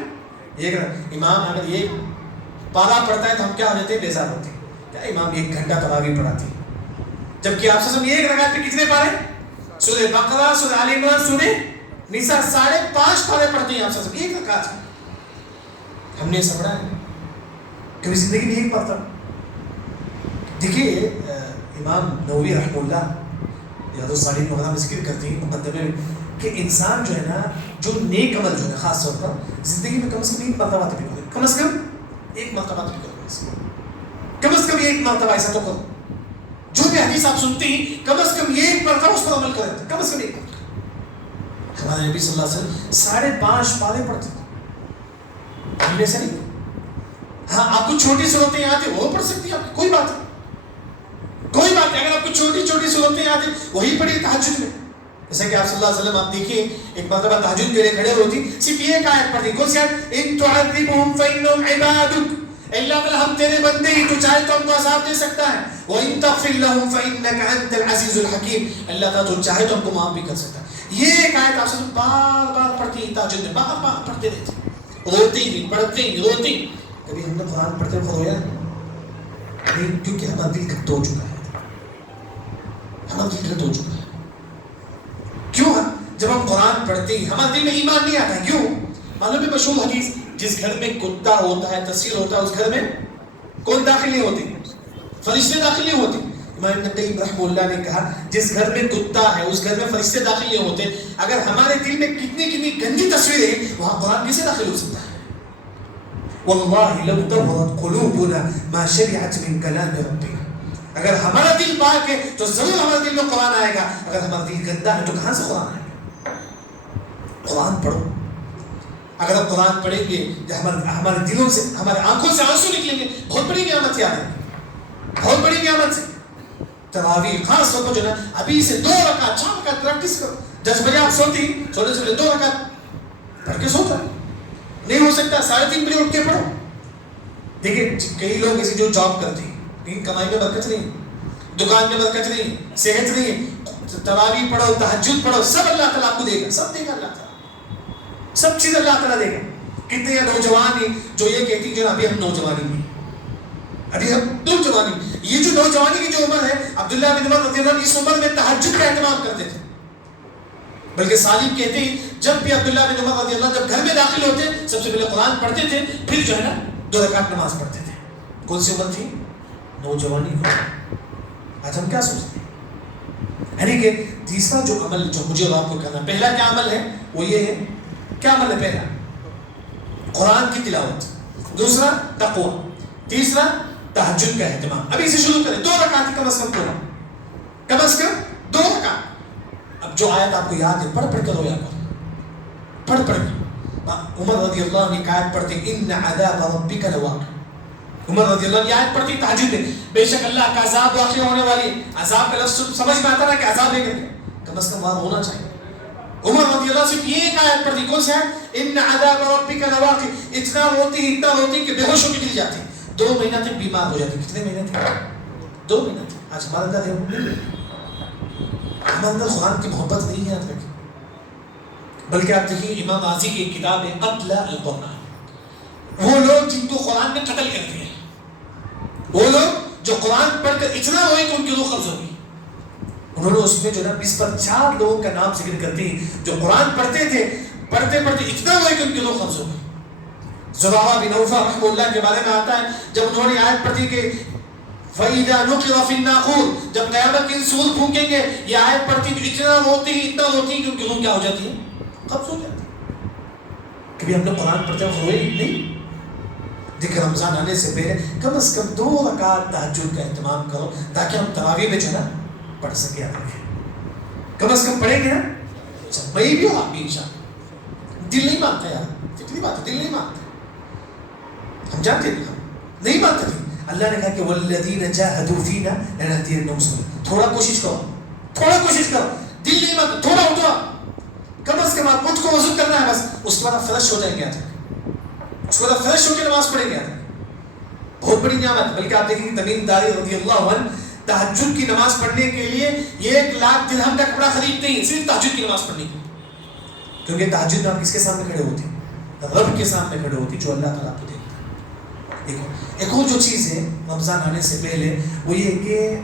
1 رکعت. امام اگر 1 پارہ پڑھتا ہے تو ہم کیا ہو جاتے ہیں؟ بیزار ہوتے ہیں. کیا امام 1 گھنٹہ تراویح پڑھاتے ہیں, جبکہ آپ سے 1 رکعت میں کتنے پارے؟ سورہ بقرہ, سورہ آل عمران, سورہ نساء, 5.5 پارے پڑھتے ہیں آپ سے 1 رکعت. ہم نے ایسا پڑھا ہے کبھی زندگی میں 1 مرتبہ؟ دیکھیے امام نووی رحمہ اللہ یاد الصالحین وغیرہ میں ذکر کرتے ہیں مقدمے میں کہ انسان جو ہے نا, جو نیک عمل جو ہے خاص طور پر زندگی میں کم از کم 1 مرتبہ تو بھی کرے, کم از کم 1 مرتبہ تو بھی کرو, کم از کم 1 مرتبہ ایسا تو کرو. جو بھی حدیث آپ سنتے ہیں کم از کم 1 مرتبہ اس پر عمل کریں, کم از کم 1 مرتبہ. ہمارے نبی صلی اللہ علیہ وسلم 5.5 پارے پڑھتے تھے. ہم نے ایسا نہیں. ہاں آپ کو چھوٹی صورتیں یاد ہیں وہ پڑھ سکتی ہیں, آپ کی کوئی بات نہیں, کوئی بات نہیں. اگر آپ کو چھوٹی چھوٹی صورتیں یاد ہیں وہی پڑھیے تہجد میں. جیسا کہ آپ صلی اللہ علیہ وسلم آپ دیکھیے ایک مرتبہ تہجد کے لیے کھڑے ہوتی, صرف ایک آیت پڑھتی. کون سی آیت؟ ان تعذبهم فانهم عبادك. اللہ تعالیٰ ہم تیرے بندے ہیں, تو چاہے تو ہم کو عذاب دے سکتا ہے. وَإِن تَغْفِرْ لَهُمْ فَإِنَّكَ أَنْتَ الْعَزِيزُ الْحَكِيمُ. اللہ تعالیٰ تو چاہے تو ہم کو معاف بھی کر سکتا ہے. یہ ایک آیت آپ سے بار بار پڑھتی ہیں تہجد میں, بار بار پڑھتے رہتے, روتی بھی پڑھتے ہی روتی. کبھی ہم نے قرآن پڑھتے ہوئے رویا نہیں, کیونکہ ہمارا دل کھٹ ہو چکا ہے, ہمارا دل کھٹ ہو چکا ہے. کیوں؟ جب ہم قرآن پڑھتے ہیں ہمارے دل میں ایمان نہیں آتا ہے. کیوں؟ معلوم ہے مشہور حدیث, جس گھر میں کتا ہوتا ہے, تصویر ہوتا ہے, اس گھر میں کون داخل نہیں ہوتے؟ فرشتے داخل نہیں ہوتے. امام ابن قیم رحمہ اللہ نے کہا جس گھر میں کتا ہے اس گھر میں فرشتے داخل نہیں ہوتے. اگر ہمارے دل میں کتنی گندی تصویریں ہیں وہاں قرآن کیسے داخل ہو سکتا ہے؟ واللہ لو طهرت قلوبنا ما شبعت من كلام ربنا. اگر ہمارا دل پاک ہے تو ضرور ہمارے دل میں قرآن آئے گا. اگر ہمارا دل گندا ہے تو کہاں سے قرآن آئے گا؟ قرآن پڑھو. اگر آپ قرآن پڑھیں گے ہمارے دلوں سے ہمارے آنکھوں سے آنسو نکلیں گے. بہت بڑی نعمت یاد ہے, بہت بڑی نعمت ہے. تراویح خاص طور پر جو نا ابھی سے 2 رکعت 4 رکعت پریکٹس کرو. 10 بجے آپ سوتے سونے سے 2 رکعت پڑھ کے سوتا ہے. نہیں ہو سکتا 3:30 بجے اٹھ کے پڑھو. دیکھیں کئی لوگ ایسے جو جاب کرتے ہیں لیکن کمائی میں برکت نہیں, دکان میں برکت نہیں, صحت نہیں. تراویح پڑھو, تہجد پڑھو, سب اللہ تعالیٰ آپ کو دے گا. سب دے گا اللہ تعالیٰ, سب چیز اللہ تعالیٰ دے گا. کتنے نوجوان ہیں جو یہ کہتی ہیں کہ ابھی ہم نوجوانی میں, ابھی ہم نوجوانی. یہ جو نوجوانی کی جو عمر ہے, عبداللہ بن عمر رضی اللہ عنہ اس عمر میں تہجد کا اہتمام کرتے تھے. بلکہ سالم کہتے ہیں جب بھی عبداللہ بن عمر رضی اللہ جب گھر میں داخل ہوتے سب سے پہلے قرآن پڑھتے تھے, پھر جو ہے نا 2 رکعت نماز پڑھتے تھے. کون سی عمر تھی؟ نوجوانی کو. آج ہم کیا سوچتے ہیں؟ یعنی کہ تیسرا جو عمل جو مجھے اور آپ کو کرنا, پہلا کیا عمل ہے وہ یہ ہے. کیا عمل ہے پہلا؟ قرآن کی تلاوت. دوسرا تقوی. تیسرا تہجد کا اہتمام. ابھی سے شروع کریں. 2 رکعت کم از کم پڑھو, کم از کم 2 رکعت. اب جو آیت آپ کو یاد ہے پڑھ کے رویا کرو, پڑھ کے. عمر رضی اللہ عنہ کی آیت پڑھتے ان عذاب ربک لواقع. عمر رضی اللہ عنہ آیت پڑھتی تہجد میں, بے شک اللہ کا عذاب واقع ہونے والی ہے. عذاب کا لفظ سمجھ میں آتا نا کہ عذاب ہے, کم از کم وہاں ہونا چاہیے. عمر رضی اللہ صرف یہ ایک آیت پڑھتی. کون سی آیت؟ ان عذاب ربک لواقع. اتنا روتی کہ بے ہوش ہو کے گر جاتی. 2 مہینہ تک بیمار ہو جاتی. کتنے مہینے تک؟ 2 مہینہ تک. آج ہمارے اندر ہے, ہمارے اندر قرآن کی محبت نہیں ہے. یاد رکھیں. بلکہ آپ دیکھیے امام غازی کی ایک کتاب ہے قتل القرآن. وہ لوگ جن کو قرآن نے قتل کر دیا, وہ لوگ جو قرآن پڑھ کر اتنا روئے کہ ان کی روح قبض ہو گئی. انہوں نے اس میں جو نا اس پر 4 لوگوں کا نام ذکر کرتے ہیں جو قرآن پڑھتے تھے, پڑھتے اتنا روئے کہ ان کی روح قبض ہو گئی. زرارہ بن نوفل رحمہ اللہ کے بارے میں آتا ہے جب انہوں نے آیت پڑھی کہ فَإِذَا نُقِرَ فِي النَّاقُورِ, جب قیامت کے سور پھونکیں گے, یہ آیت پڑھتی کہ اتنا روتی کہ ان کی روح کیا ہو جاتی ہے؟ قبض ہو جاتی ہے. کبھی ہم نے قرآن پڑھتے ہیں روئے نہیں؟ دیکھیں رمضان آنے سے پہلے کم از کم 2 رکعت تہجد کا اہتمام کرو تاکہ ہم تراویح میں جو نا پڑھ سکیں. کم از کم پڑھیں گے نا. میں بھی ہوں, آپ بھی انشاءاللہ. دل نہیں مانتا یار, کتنی بات ہے, دل نہیں مانتا. ہم جانتے ہیں ہم نہیں مانتے تھے. اللہ نے کہا کہ والذین جاہدوا فینا لنہدینہم سبلنا. تھوڑا کوشش کرو, تھوڑا کوشش کرو. دل نہیں مانتا, تھوڑا اٹھو. کم از کم آپ خود کو وضو کرنا ہے بس. اس کے بعد آپ فریش ہو جائیں گے. اس کے بعد فریش ہو کے نماز پڑھیں گے. بہت بڑی نعمت. بلکہ آپ دیکھیں کہ تمیم داری رضی اللہ عنہ تہجد کی نماز پڑھنے کے لیے 1 لاکھ درہم کا کپڑا خریدتے ہیں صرف تہجد کی نماز پڑھنے کے لیے. کیونکہ تہجد میں آپ کس کے سامنے کھڑے ہوتے ہیں؟ رب کے سامنے کھڑے ہوتے ہیں جو اللہ تعالیٰ آپ کو دیکھتا ہے. ایک اور جو چیز ہے رمضان آنے سے پہلے وہ یہ کہ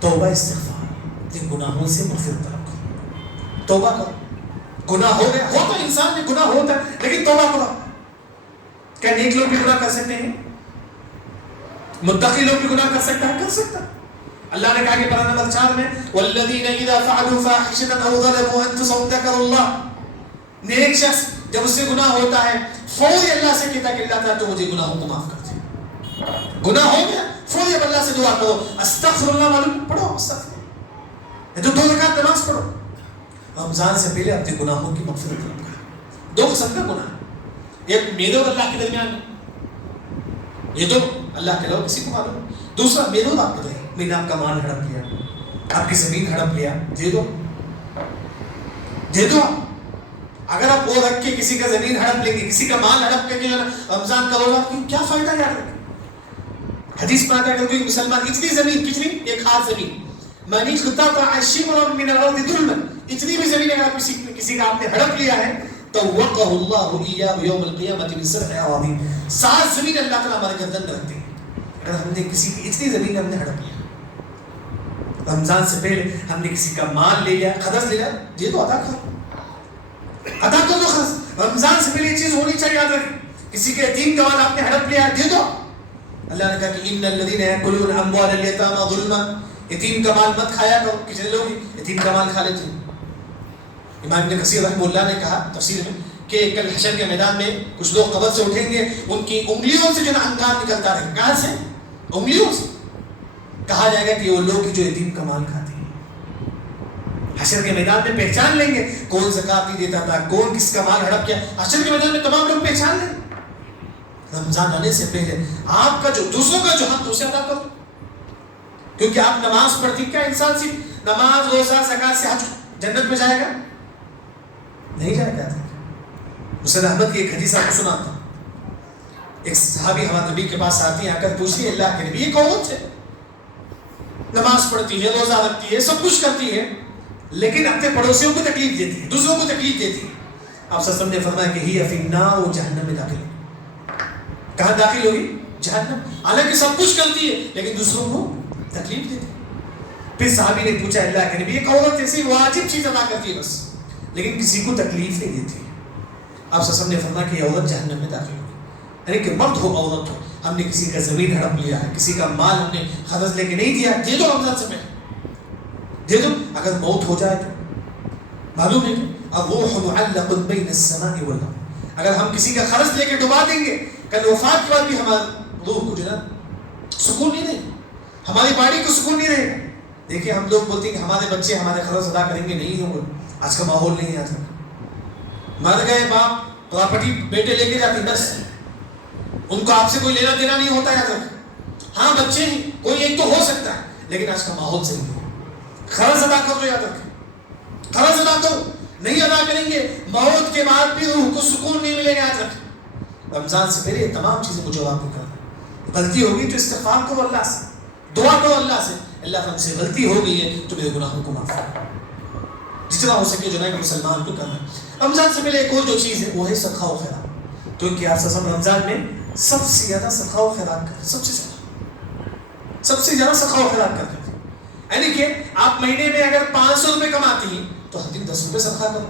توبہ استغفار. گناہوں سے مغفرت طلب کرو, توبہ کرو. گناہ ہو گیا, ہوتا ہے انسان میں گناہ ہوتا ہے, لیکن توبہ کرو. کیا نیک لوگ بھی گناہ کر سکتے ہیں؟ متقی لوگ بھی گناہ کر سکتا ہے؟ کر سکتا ہے. اللہ نے کہا کہ پارہ نمبر 4 میں والذین اذا فعلوا فاحشة او ظلموا انفسهم ذکروا اللہ. نیک شخص جب اس سے گناہ ہوتا ہے فوری اللہ سے کہتا ہے کہ اللہ تعالیٰ تو مجھے گناہوں کو معاف کر دے. گناہ ہو گیا فوری اب اللہ سے دعا کرو, استغفر اللہ معلوم پڑھو, استغفر. تو 2 رکعت نماز پڑھو. رمضان سے پہلے اپنے گناہوں کی مغفرت طلب کرو. 2 قسم کا گناہ, ایک میرے اور اللہ کے درمیان, یہ تو اللہ کے لوگ کسی کو معلوم. دوسرا میرے اور آپ کے درمیان, میں نے آپ کا مال ہڑپ لیا, آپ کی زمین ہڑپ لیا, دے دو, دے دو. اگر آپ وہ رکھ کے کسی کا زمین ہڑپ لیں گے, کسی کا مال ہڑپ کر کے جو ہے رمضان کا روزہ, کیا فائدہ یاد رکھیں. حدیث میں آتا ہے کہ کوئی مسلمان اتنی زمین, کتنی, 1 ہاتھ زمین, من اقتطع شبرا من الارض ظلما, اتنی بھی زمین اگر کسی کا آپ نے ہڑپ لیا ہے توقہ اللہ ایاہ یوم القیامت من 7 اراضین. 7 زمین اللہ تعالیٰ ہمارے گردن میں رکھتے ہیں اگر ہم نے کسی کی اتنی زمین ہم نے ہڑپ لیا. رمضان سے پہلے ہم نے کسی کا مال لے لیا, قرض لے لیا, دے دو, ادا کرو, ادا کر دو قرض. رمضان سے پہلے یہ چیز ہونی چاہیے, یاد رکھیں. کسی کے یتیم کا مال آپ نے ہڑپ لیا, دے دو. اللہ نے کہا کہ ان الذین یاکلون اموال الیتامی ظلما یتیم کا مال مت کھایا کرو. کتنے لوگ یتیم کا مال کھا لیتے ہیں. امام ابن کثیر رحمہ اللہ نے کہا تفسیر میں کہ کل حشر کے میدان میں کچھ لوگ قبر سے اٹھیں گے, ان کی انگلیوں سے جو نا انگار نکلتا رہے. کہاں سے؟ انگلیوں سے. کہا جائے گا کہ وہ لوگ جو یتیم کا مال کھاتے ہیں. حشر کے میدان میں پہچان لیں گے کون زکات نہیں دیتا تھا, کون کس کا مال ہڑپ کیا. حشر کے میدان میں تمام لوگ پہچان لیں. رمضان آنے سے پہلے آپ کا جو دوسروں کا جو حق اسے ادا کرو, کیونکہ آپ نماز پڑھتی. کیا انسان صرف نماز روزہ زکات سے حج جنت میں جائے گا؟ نہیں جائے گا. مسند احمد کی ایک حدیث آپ کو سناتا ہوں. ایک صحابی ہمارے نبی کے پاس آتی ہیں, آ کر پوچھتی ہے اللہ کے نبی ایک عورت ہے, نماز پڑھتی ہے, روزہ رکھتی ہے, سب کچھ کرتی ہے, لیکن اپنے پڑوسیوں کو تکلیف دیتی ہے, دوسروں کو تکلیف دیتی ہے. آپ صلی اللہ علیہ وسلم نے فرمایا کہ ہی فی النار, وہ جہنم میں داخل ہے. کہاں داخل ہوگی؟ جہنم. حالانکہ سب کچھ کرتی ہے لیکن دوسروں کو تکلیف دیتی ہے. پھر صحابی نے پوچھا اللہ کے نبی ایک عورت ایسی واجب چیز ادا کرتی ہے بس, لیکن کسی کو تکلیف نہیں دیتی. آپ صلی اللہ علیہ وسلم نے فرمایا کہ یہ عورت جہنم میں داخل ہوگی. یعنی کہ مرد ہو عورت ہو, ہم نے کسی کا زمین ہڑپ لیا ہے, کسی کا مال ہم نے قرض لے کے نہیں دیا, دے دو رمضان سے پہلے دے دو. اگر موت ہو جائے تو معلوم ہے کہ الروح معلق بین السماء والارض. اگر ہم کسی کا قرض لے کے ڈبا دیں گے, کل وفات کے بعد بھی ہمارے روح کو جو ہے سکون نہیں دے گا, ہماری باڈی کو سکون نہیں رہے گا. دیکھیے ہم لوگ بولتے ہیں کہ ہمارے بچے ہمارے قرض ادا کریں گے, نہیں ہوگا. آج کا ماحول نہیں آتا. مر گئے باپ, پراپرٹی بیٹے لے کے جاتے بس, ان کو آپ سے کوئی لینا دینا نہیں ہوتا. یاد رکھ, ہاں بچے ہیں کوئی ایک تو ہو سکتا ہے, لیکن آج کا ماحول صحیح ہے. قرض ادا کر دو, یاد رکھ قرض ادا کرو. نہیں ادا کریں گے موت کے بعد بھی روح کو سکون نہیں ملے گا. یاد رکھ رمضان سے پہلے یہ تمام چیزیں مجھے آپ کو کرنا. غلطی ہوگی تو استغفار کرو اللہ سے, دعا کرو اللہ سے, اللہ ہم سے غلطی ہو گئی ہے تو میرے گناہوں کو معاف کرو. جتنا ہو سکے جو ہے مسلمان کو کرنا. رمضان سے پہلے ایک اور جو چیز ہے وہ ہے صدقہ و خیرات. کیونکہ آپ صلی رمضان میں سب سے زیادہ صدقہ و خیرات کرتے, سب سے زیادہ صدقہ و خیرات کرتے. یعنی کہ آپ مہینے میں اگر 500 روپے کماتی ہیں تو ہر دن 10 روپے صدقہ کرو.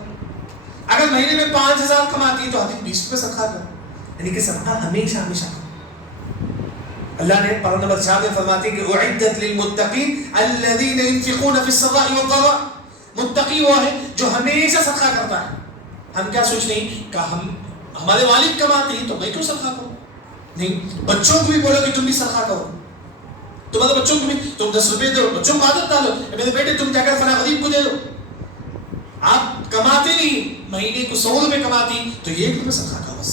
اگر مہینے میں 5000 کماتی ہیں تو ہر دن 20 روپے صدقہ کرو. یعنی کہ صدقہ ہمیشہ ہمیشہ کرو. اللہ نے پارہ نمبر 4 میں فرماتے ہیں کہ اعدت للمتقین الذین ينفقون فی السراء والضراء. متقی وہ ہے جو ہمیشہ صدقہ کرتا ہے. ہم کیا سوچ رہے ہیں کہ ہمارے والد کماتے ہیں تو میں کیوں صدقہ کروں؟ نہیں, بچوں کو بھی بولو کہ تم بھی صدقہ کرو. تمہارے بچوں کو بھی تم 10 روپے دو, بچوں کو عادت ڈالو, میرے بیٹے تم جا کر فلاں غریب کو دے دو. آپ کماتے نہیں, مہینے کو 100 روپے کماتی تو یہ 1 روپے صدقہ کرو بس.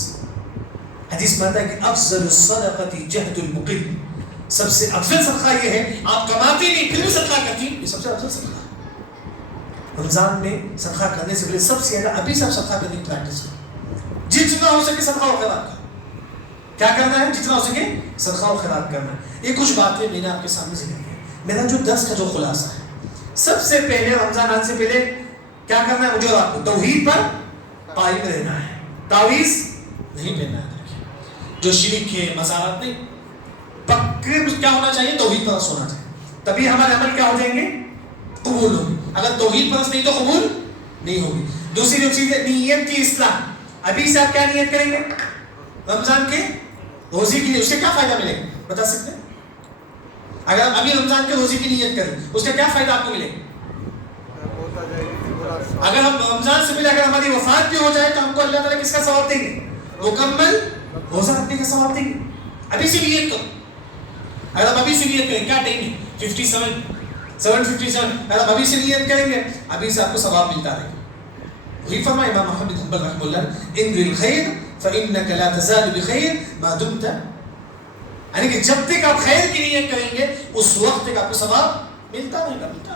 حدیث میں آتا ہے کہ افضل الصدقۃ جہد المقل. سب سے افضل صدقہ یہ ہے آپ کماتے نہیں پھر بھی صدقہ کرتی, یہ سب سے افضل صدقہ. رمضان میں صدقہ کرنے سے پہلے سب سے زیادہ ابھی سے آپ صدقہ کرنے کی پریکٹس کریں. جتنا ہو سکے صدقہ و خیرات کریں. کیا کرنا ہے؟ جتنا ہو سکے صدقہ و خیرات کرنا ہے. یہ کچھ باتیں میں نے آپ کے سامنے ذکر کی. میرا جو درس کا جو خلاصہ ہے, سب سے پہلے رمضان آنے سے پہلے کیا کرنا ہے؟ مجھے آپ کو توحید پر قائم رہنا ہے, تعویذ نہیں پہننا ہے. جو شرک ہے, مزارات نہیں, پکے کیا ہونا چاہیے؟ توحید پرست ہونا چاہیے. تبھی ہمارے عمل کیا ہو جائیں گے؟ قبول ہوگی. اگر توحید پرست نہیں تو قبول نہیں ہوگی. دوسری جو چیز ہے نیت کی اصلاح. ابھی سے آپ کیا نیت کریں گے رمضان کے روزے کے لیے؟ اس سے کیا فائدہ ملے گا بتا سکتے ہیں؟ اگر آپ ابھی رمضان کے روزے کی نیت کریں اس کا کیا فائدہ آپ کو ملے گا؟ اگر ہم رمضان سے پہلے اگر ہماری وفات بھی ہو جائے تو ہم کو اللہ تعالیٰ کس کا ثواب دیں گے؟ مکمل روزہ رکھنے کا ثواب دیں گے. ابھی سے نیت کرو. اگر ہم ابھی سے نیت کریں, کیا ٹائم ہے 57 اگر ہم ابھی سے نیت کریں گے ابھی سے آپ کو ثواب ملتا رہے گا. وہی فرمایا امام محمد بن حنبل رحمہ اللہ, انوی الخیر فانک لا تزال بخیر ما دمت. یعنی کہ جب تک آپ خیر کی نیت کریں گے اس وقت تک آپ کو ثواب ملتا رہے گا.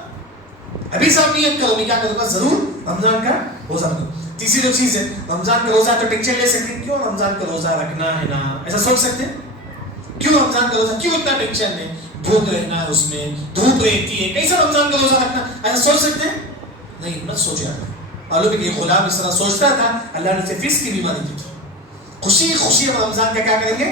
ابھی سے آپ نیت کرو, میں کیا کروں گا ضرور رمضان کا روزہ رکھوں. تیسری جو چیز ہے, رمضان کا روزہ تو ٹینشن لے سکتے ہیں, کیوں رمضان کا روزہ رکھنا ہے نا, ایسا سوچ سکتے ہیں کیوں رمضان کا روزہ, کیوں اتنا ٹینشن ہے, بھوک رہنا ہے, اس میں دھوپ رہتی ہے, کیسے رمضان کا روزہ رکھنا, ایسا سوچ سکتے ہیں؟ نہیں, مت سوچے. معلوم ہے کہ یہ غلام اس طرح سوچتا تھا, اللہ نے اسے فیس کی بیماری دی تھی. خوشی خوشی ہم رمضان کا کیا کریں گے؟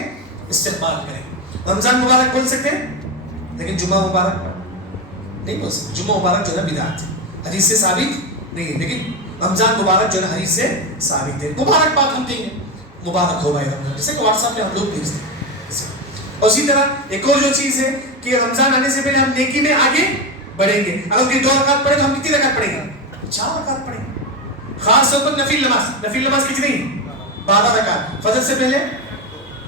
استقبال کریں گے. رمضان مبارک بول سکتے ہیں لیکن جمعہ مبارک نہیں بول سکتے. جمعہ مبارک جو ہے بدعت ہے, حدیث سے ثابت نہیں ہے, لیکن رمضان مبارک جو ہے حدیث سے ثابت ہے. مبارک بات ہم دیں گے, مبارک ہو بھائی رمضان, جیسے کہ واٹس ایپ پہ ہم لوگ بھیجتے ہیں. اور اسی طرح ایک اور جو چیز ہے کہ رمضان آنے سے پہلے ہم نیکی میں آگے بڑھیں گے. اگر کوئی 2 رکعت پڑھے تو ہم کتنی رکعت پڑھیں گے؟ 4 رکعت پڑھیں گے. خاص طور پر نفل نماز کتنی؟ 12 رکعت. فجر سے پہلے،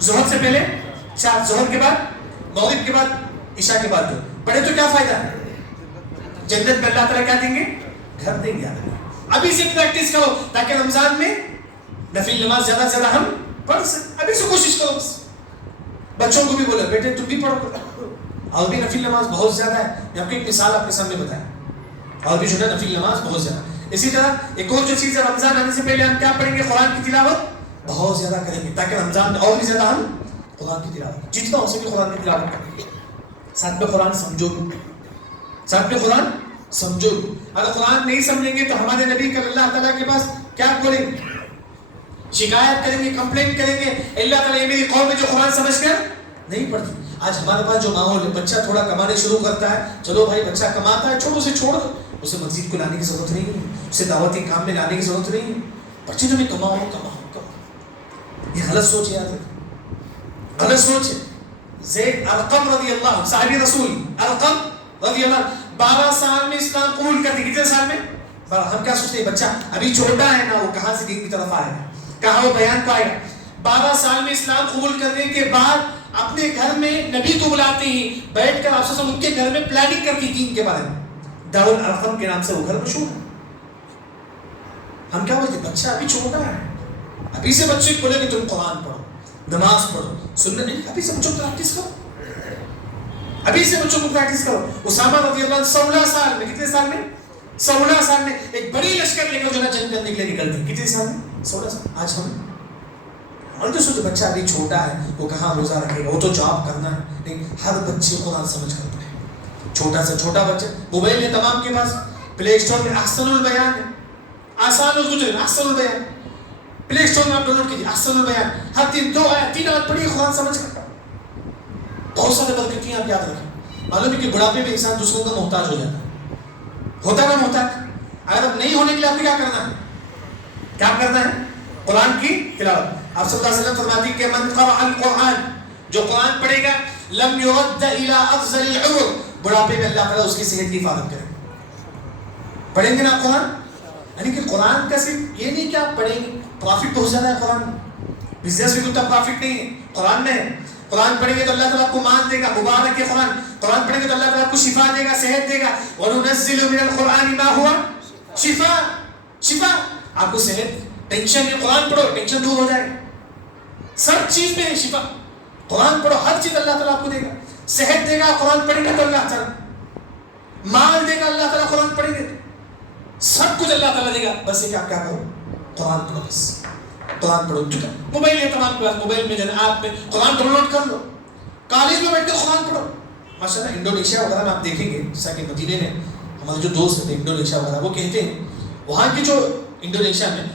ظہر سے پہلے 4، ظہر کے بعد، مغرب کے بعد، عشاء کے بعد 2 پڑھے تو کیا فائدہ ہے؟ جنت میں اللہ تعالیٰ کیا دیں گے؟ گھر دیں گے. ابھی سے پریکٹس کرو تاکہ رمضان میں نفل نماز زیادہ سے زیادہ ہم پڑھ سکیں. ابھی سے کوشش کرو. بچوں کو بھی بولو بیٹے تم بھی پڑھو. اور بھی نفل نماز بہت زیادہ ہے. میں آپ کو ایک مثال آپ کے سامنے بتایا. اور بھی جو ہے نفل نماز بہت زیادہ. اسی طرح ایک اور جو چیز ہے، رمضان آنے سے پہلے ہم کیا پڑھیں گے؟ قرآن کی تلاوت بہت زیادہ کریں گے تاکہ رمضان میں اور بھی زیادہ ہم قرآن کی تلاوت جتنا ہو سکے قرآن کی تلاوت کریں گے. ساتھ میں قرآن سمجھو گے، ساتھ میں قرآن سمجھو گے. اگر قرآن نہیں سمجھیں گے تو ہمارے نبی کا اللہ تعالیٰ کے پاس کیا بولیں گے؟ شکایت کریں گے، کمپلین کریں گے، اللہ تعالیٰ یہ میری قوم میں جو قرآن سمجھ کر نہیں پڑھتی. آج ہمارے پاس جو ماحول ہے، بچہ تھوڑا کمانے شروع کرتا ہے، چلو بھائی بچہ کماتا ہے، چھوڑو اسے، چھوڑ دو. اسے مسجد کو لانے کی ضرورت نہیں ہے، اسے دعوتی کام میں لانے کی ضرورت نہیں ہے. بچے جو بھی کماؤ کماؤ کماؤ. یہ غلط سوچ ہے، یاد رکھیں غلط سوچ ہے. زید ارقم رضی اللہ عنہ، صحابی رسول ارقم رضی اللہ عنہ 12 سال میں اسلام قبول کر دی. کتنے سال میں؟ ہم کیا سوچتے ہیں بچہ ابھی چھوٹا ہے نا، وہ کہاں سے دین کی طرف آئے گا، کہاں وہ بیان کو آئے گا. 12 سال میں اسلام قبول کرنے کے بعد اپنے گھر میں نبی کو بلاتے ہیں، بیٹھ کر آپ سے ان کے گھر میں پلاننگ کرتی دین کے بارے میں. دار الارقم کے نام سے وہ گھر مشہور ہے. ہم کیا بولتے ہیں بچہ ابھی چھوٹا ہے، ابھی سے بچے کو بولے کہ تم قرآن پڑھو، نماز پڑھو، سنت نہیں. ابھی سے بچوں کو پریکٹس کرو، ابھی سے بچوں کو پریکٹس کرو. اسامہ رضی اللہ عنہ 16 سال میں، کتنے سال میں؟ 16 سال میں ایک بڑی لشکر لے کر جو ہے جنگ کرنے کے لیے نکلتے. کتنے سال میں؟ 16 سال. آج ہم تو سوچتے بچہ ابھی چھوٹا ہے، وہ کہاں روزہ رکھے گا، وہ تو جاب کرنا ہے. نہیں، ہر بچے کو قرآن سمجھ کر پڑھے. چھوٹا سے چھوٹا بچہ موبائل ہے تمام کے پاس، پلے اسٹور میں احسن البیان ہے، آسان اور گزرے احسن البیان، پلے اسٹور میں آپ ڈاؤن لوڈ کیجیے احسن البیان. ہر دن 2 آیت 3 آیت پڑھیے قرآن سمجھ کر. بہت سارے برکتیں آپ یاد رکھیں. معلوم ہے کہ بڑھاپے میں انسان دوسروں کا محتاج ہو جاتا ہے، ہوتا نا محتاج. اگر اب نہیں ہونے کے لیے آپ نے کیا کرنا ہے؟ کیا کرنا ہے؟ قرآن کی تلاوت. آپ صلی اللہ علیہ وسلم فرماتی کہ من قرأ القرآن، جو قرآن پڑھے گا، لم يرد الى افضل العمر، بڑھاپے میں اللہ تعالیٰ اس کی صحت کی حفاظت کرے. پڑھیں گے نا قرآن؟ یعنی کہ قرآن کا صرف یہ نہیں کہ آپ پڑھیں گے، پروفٹ بہت زیادہ ہے قرآن میں. بزنس میں اتنا پروفٹ نہیں ہے، قرآن میں ہے. قرآن پڑھیں گے تو اللہ تعالیٰ آپ کو مان دے گا، مبارک ہے قرآن. قرآن پڑھیں گے تو اللہ تعالیٰ آپ کو شفا دے گا، صحت دے گا. وَنُنَزِّلُ مِنَ الْقُرْآنِ مَا هُوَ شِفَاء، شفا. آپ کو صحت، ٹینشن ہے، قرآن پڑھو ٹینشن دور ہو جائے. سب چیز میں ہے شفا. قرآن پڑھو، ہر چیز اللہ تعالیٰ آپ کو دے گا. صحت دے گا قرآن پڑھیں گے تو اللہ تعالیٰ. مال دے گا اللہ تعالیٰ قرآن پڑھیں گے. سب کچھ اللہ تعالیٰ دے گا. بس یہ کہ آپ کیا کرو؟ قرآن پڑھو. بس قرآن پڑھو. موبائل ہے تمام کے پاس، موبائل میں جو ہے آپ میں قرآن ڈاؤن لوڈ کر لو، کالج میں بیٹھ کر قرآن پڑھو. ماشاء اللہ انڈونیشیا وغیرہ میں آپ دیکھیں گے، جیسا کہ مدینے میں ہمارے جو دوست ہیں انڈونیشیا وغیرہ، وہ کہتے ہیں وہاں کی جو انڈونیشیا میں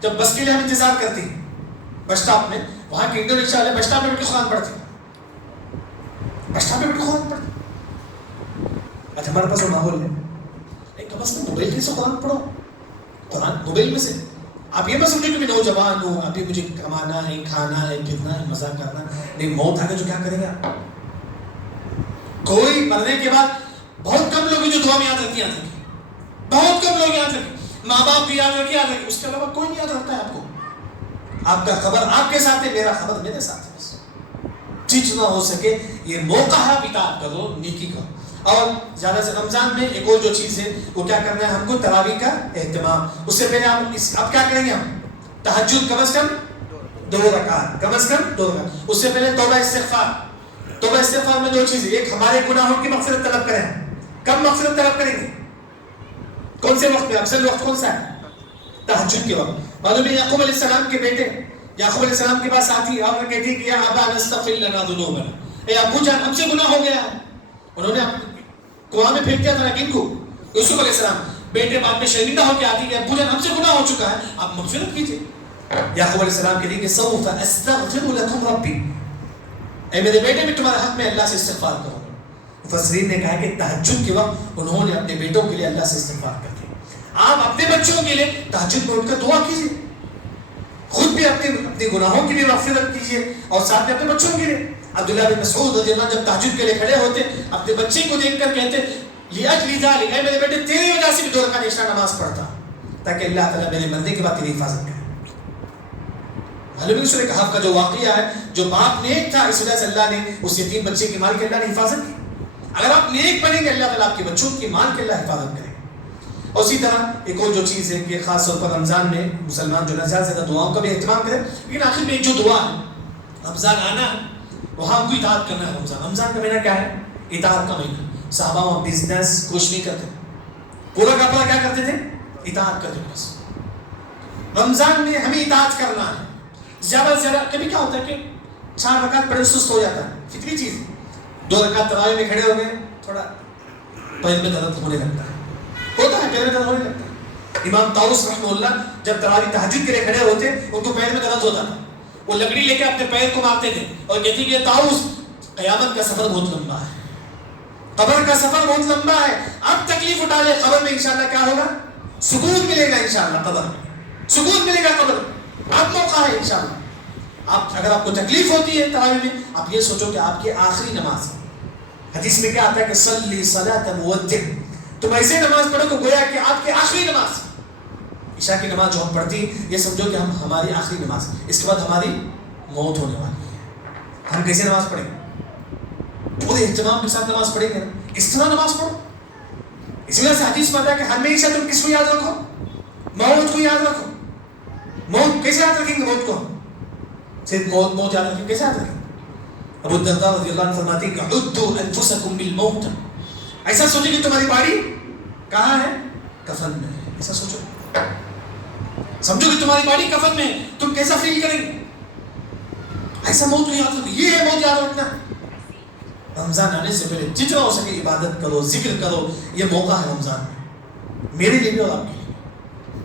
جب بس کے لیے ہم انتظار کرتے ہیں بس اسٹاپ میں، وہاں کے انڈونیشیا والے بس اسٹاپ میں بیٹھ کے قرآن پڑھتے ہیں. بس اسٹاپ میں بیٹھ کے قرآن پڑھتے ہیں. آج ہمارے پاس وہ ماحول ہے. کم از کم موبائل سے قرآن پڑھو. قرآن موبائل میں سے آپ یہ مت سمجھو کہ میں نوجوان ہوں، ابھی مجھے کمانا ہے، کھانا ہے، پھرنا ہے، مزہ کرنا ہے. نہیں، موت آ کے جو کیا کریں گے آپ؟ کوئی مرنے کے بعد بہت کم لوگ جو دعا میں یاد رکھتی یاد رکھیں، بہت کم لوگ یاد رکھیں. ماں باپ بھی یاد رکھیں، اس کے علاوہ کوئی نہیں یاد رکھتا ہے آپ کو. آپ کا خبر آپ کے ساتھ ہے، میرا خبر میرے ساتھ ہے. جتنا ہو سکے یہ موقع ہے، اطاعت کرو، نیکی کرو. اور زیادہ سے رمضان میں ایک اور جو چیز ہے وہ کیا کرنا ہے ہم کو؟ تراویح کا اہتمام. اس سے پہلے اب کیا کریں گے ہم؟ تہجد کم از کم 2 رکعت، کم از کم 2 رکعت. اس سے پہلے توبہ استغفار. توبہ استغفار میں 2 چیزیں، ایک ہمارے گناہوں کی مغفرت طلب کریں. کب مغفرت طلب کریں گے؟ کون سے وقت میں؟ افضل وقت کون سا ہے؟ تہجد کے وقت. معلوم ہے یعقوب علیہ السلام کے بیٹے یعقوب علیہ السلام کے پاس آتی ہے اور کہتی ہے کہ یا ابا نستغفر لنا ذنوبنا، اے ابو جان ہم سے گناہ ہو گیا. انہوں نے کنواں میں پھینک دیا تھا نا کن کو؟ یوسف علیہ السلام. بیٹے بعد میں شرمندہ ہو کے آتی ہے ابو جان ہم سے گناہ ہو چکا ہے، آپ مغفرت کیجیے. یعقوب علیہ السلام کے لیے سوف استغفر لکم ربی، اے میرے بیٹے میں تمہارے حق میں اللہ سے استغفار کروں. مفسرین نے کہا کہ تہجد کے وقت انہوں نے اپنے بیٹوں کے لیے اللہ سے استغفار کرتے. آپ اپنے بچوں کے لیے تہجد میں اٹھ کر دعا کیجیے، خود بھی بھی اپنے گناہوں کی بھی مغفرت کیجیے اور ساتھ میں اپنے بچوں کے لیے. عبداللہ بن مسعود رضی اللہ عنہ جب تہجد کے لیے کھڑے ہوتے اپنے بچے کو دیکھ کر کہتے لِأَجْلِ ذَلِكَ، اے میرے بیٹے تیری وجہ سے بھی 2 رکعت ایکسٹرا نماز پڑھتا تاکہ اللہ تعالیٰ میرے مرنے کے بعد تیری حفاظت کرے. معلوم ہے سورہ کہف کا جو واقعہ ہے، جو باپ نیک تھا اس وجہ سے اللہ نے اس یتیم بچے کی مال کی اللہ نے حفاظت کی. اگر آپ نیک بنیں گے اللہ تعالیٰ آپ کے بچوں کی مال کی اللہ حفاظت کرے. اور اسی طرح ایک اور جو چیز ہے کہ خاص طور پر رمضان میں مسلمان جو زیادہ سے زیادہ دعاؤں کا بھی اہتمام کرے. لیکن آخر میں ایک جو دعا ہے، رمضان آنا ہے وہاں ہم کو اطاعت کرنا ہے. رمضان کا مہینہ کیا ہے؟ اطاعت کا مہینہ. صحابہ وہ بزنس کچھ نہیں کرتے، پورا کا پورا کیا کرتے تھے؟ اطاعت کرتے. بس رمضان میں ہمیں اطاعت کرنا ہے. زیادہ سے زیادہ کبھی کیا ہوتا ہے کہ 4 رکعت پڑھے سست ہو جاتا ہے، فطری چیز. 2 رکعت تراویح میں کھڑے ہو گئے، تھوڑا پیر میں درد ہونے لگتا ہے، ہوتا ہے پیر میں درد ہونے لگتا ہے. امام طاؤس رحمہ اللہ جب تراویح تہجد کے لیے کھڑے ہوتے ان کو پیر میں درد ہوتا تھا. وہ لکڑی لے کے اپنے پیر کو مارتے تھے اور کہتے کہ طاؤس قیامت کا سفر بہت لمبا ہے، قبر کا سفر بہت لمبا ہے، اب تکلیف اٹھا لے، قبر میں انشاءاللہ کیا ہوگا؟ سکون ملے گا انشاءاللہ. قبر میں سکون ملے گا، قبر اب موقع ہے انشاءاللہ. اگر آپ کو تکلیف ہوتی ہے تراویح میں، آپ یہ سوچو کہ آپ کی آخری نماز ہے. حدیث میں کیا آتا ہے کہ صلی صلاۃ مودع، تم ایسے نماز پڑھو کہ گویا کہ آپ کی آخری نماز. عشاء کی نماز جو ہم پڑھتی یہ سمجھو کہ ہماری آخری نماز، اس کے بعد ہماری موت ہونے والی ہے. ہم کیسے نماز پڑھیں گے؟ پورے اہتمام کے ساتھ نماز پڑھیں گے نا، اس طرح نماز پڑھو. اس وجہ سے حدیث میں آتا ہے کہ ہمیشہ تم کس کو یاد رکھو؟ موت کو یاد رکھو. موت کیسے یاد رکھیں گے؟ موت کو صرف موت یاد رکھیں، کیسے یاد رکھیں؟ ابو الدرداء رضی اللہ عنہ فرماتے ہیں کہ عدوا انفسکم بالموت، ایسا سوچیں کہ تمہاری باڑی کہاں ہے؟ کفن میں ہے. ایسا سوچو، سمجھو کہ تمہاری باڑی کفن میں ہے، تم کیسا فیل کریں گے؟ ایسا موت کو یاد رکھو. یہ ہے موت یاد رکھنا. رمضان آنے سے پہلے جتنا ہو سکے عبادت کرو، ذکر کرو. یہ موقع ہے رمضان میں، میرے لیے بھی اور آپ کے لیے.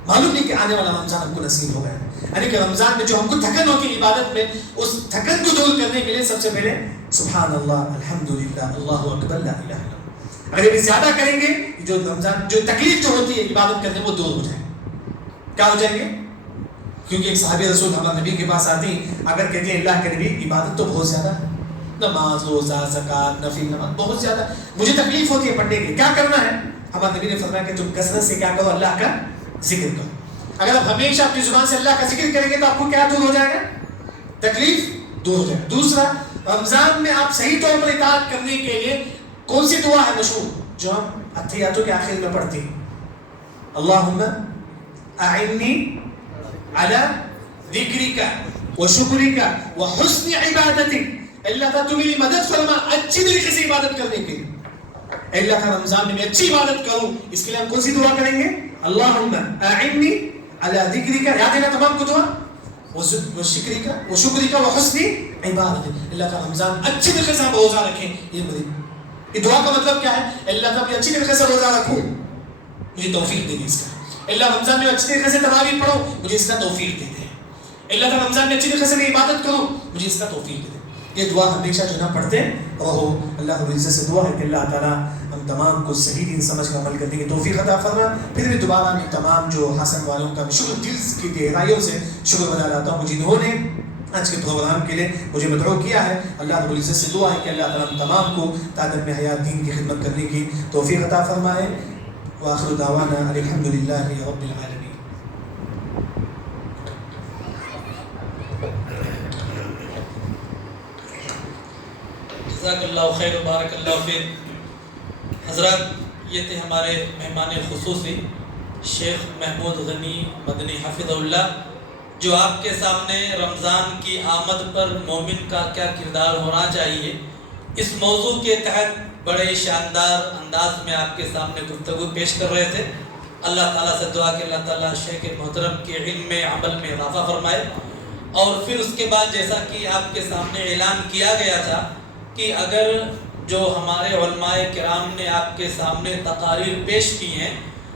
معلوم نہیں کہ آنے والا رمضان ہم کو نصیب ہو گیا، یعنی کہ رمضان میں جو ہم کو تھکن ہوتی ہے عبادت میں، اس تھکن کو دور کرنے کے لیے سب سے پہلے سبحان اللہ، الحمدللہ، اللہ اکبر، لا الہ الا اللہ. اگر یہ زیادہ کریں گے جو رمضان جو تکلیف جو ہوتی ہے عبادت کرنے وہ دور ہو جائے. کیا ہو جائیں گے؟ کیونکہ ایک صحابی رسول ہمارے نبی کے پاس آتی ہیں، اگر کہتے ہیں اللہ کے نبی عبادت تو بہت زیادہ ہے، نماز، روزہ، زکات، نفل نماز بہت زیادہ، مجھے تکلیف ہوتی ہے پڑھنے کے لیے، کیا کرنا ہے؟ ہمارے نبی نے فرمایا کہ تم کثرت سے کیا کرو؟ اللہ کا ذکر کرو. اگر آپ ہمیشہ اپنی زبان سے اللہ کا ذکر کریں گے تو آپ کو کیا دور ہو جائے گا؟ تکلیف دور ہو جائے گا. دوسرا، رمضان میں آپ صحیح طور پر اطاعت کرنے کے لیے کون سی دعا ہے مشہور جو ہم اتحیاتوں کے آخر میں پڑھتے ہیں؟ اللہم اعنی علی ذکرک وشکرک وحسن عبادتک. اللہ تعالیٰ تو میری مدد فرما اچھی طریقے سے عبادت کرنے کے لیے. اللہ کا رمضان میں اچھی عبادت کروں، اس کے لیے ہم کون سی دعا کریں گے؟ اللہم اعنی علی ذکرک، یاد ہے نا تمام کو دعا، وشکرک وحسن عبادتک. اللہ کا رمضان اچھی طریقے سے ہم روزہ رکھیں. یہ دعا کا مطلب کیا ہے؟ اللہ تعالیٰ اچھی طریقے سے روزہ رکھوں، مجھے توفیق دے دے اس کا. اللہ رمضان میں اچھی طریقے سے تراویح پڑھو، مجھے اس کا توفیق دے دے. اللہ کا رمضان میں اچھی طریقے سے میں عبادت کروں، مجھے اس کا توفیق دے دے. یہ دعا ہمیشہ جو نا پڑھتے رہو. اللہ رب العزت سے دعا ہے کہ اللہ تعالیٰ ہم تمام کو صحیح دین سمجھ کر عمل کرنے کی توفیق عطا فرما. پھر بھی دوبارہ میں تمام جو حسن والوں کا شکر دل کی گہرائیوں سے شکر ادا لاتا ہوں جنہوں نے آج کے پروگرام کے لیے مجھے مدعو کیا ہے. اللہ رب العزت سے دعا ہے کہ اللہ تعالیٰ ہم تمام کو تعداد میں حیات دین کی خدمت کرنے کی توفیق عطا فرمائے. وآخر دعوانا الحمدللہ رب العالمین. جزاک اللہ خیر و بارک اللہ فیک. حضرات، یہ تھے ہمارے مہمان خصوصی شیخ محمود غنی مدنی حفظہ اللہ، جو آپ کے سامنے رمضان کی آمد پر مومن کا کیا کردار ہونا چاہیے اس موضوع کے تحت بڑے شاندار انداز میں آپ کے سامنے گفتگو پیش کر رہے تھے. اللہ تعالیٰ سے دعا کہ اللہ تعالیٰ شیخ محترم کے علم میں عمل میں اضافہ فرمائے. اور پھر اس کے بعد جیسا کہ آپ کے سامنے اعلان کیا گیا تھا کہ اگر جو ہمارے علماء کرام نے آپ کے سامنے تقاریر پیش کی ہیں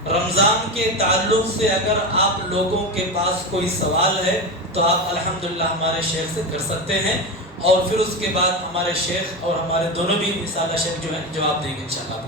رمضان کے تعلق سے، اگر آپ لوگوں کے پاس کوئی سوال ہے تو آپ الحمدللہ ہمارے شیخ سے کر سکتے ہیں. اور پھر اس کے بعد ہمارے شیخ اور ہمارے دونوں بھی رسالہ شیخ جو ہیں جواب دیں گے انشاءاللہ.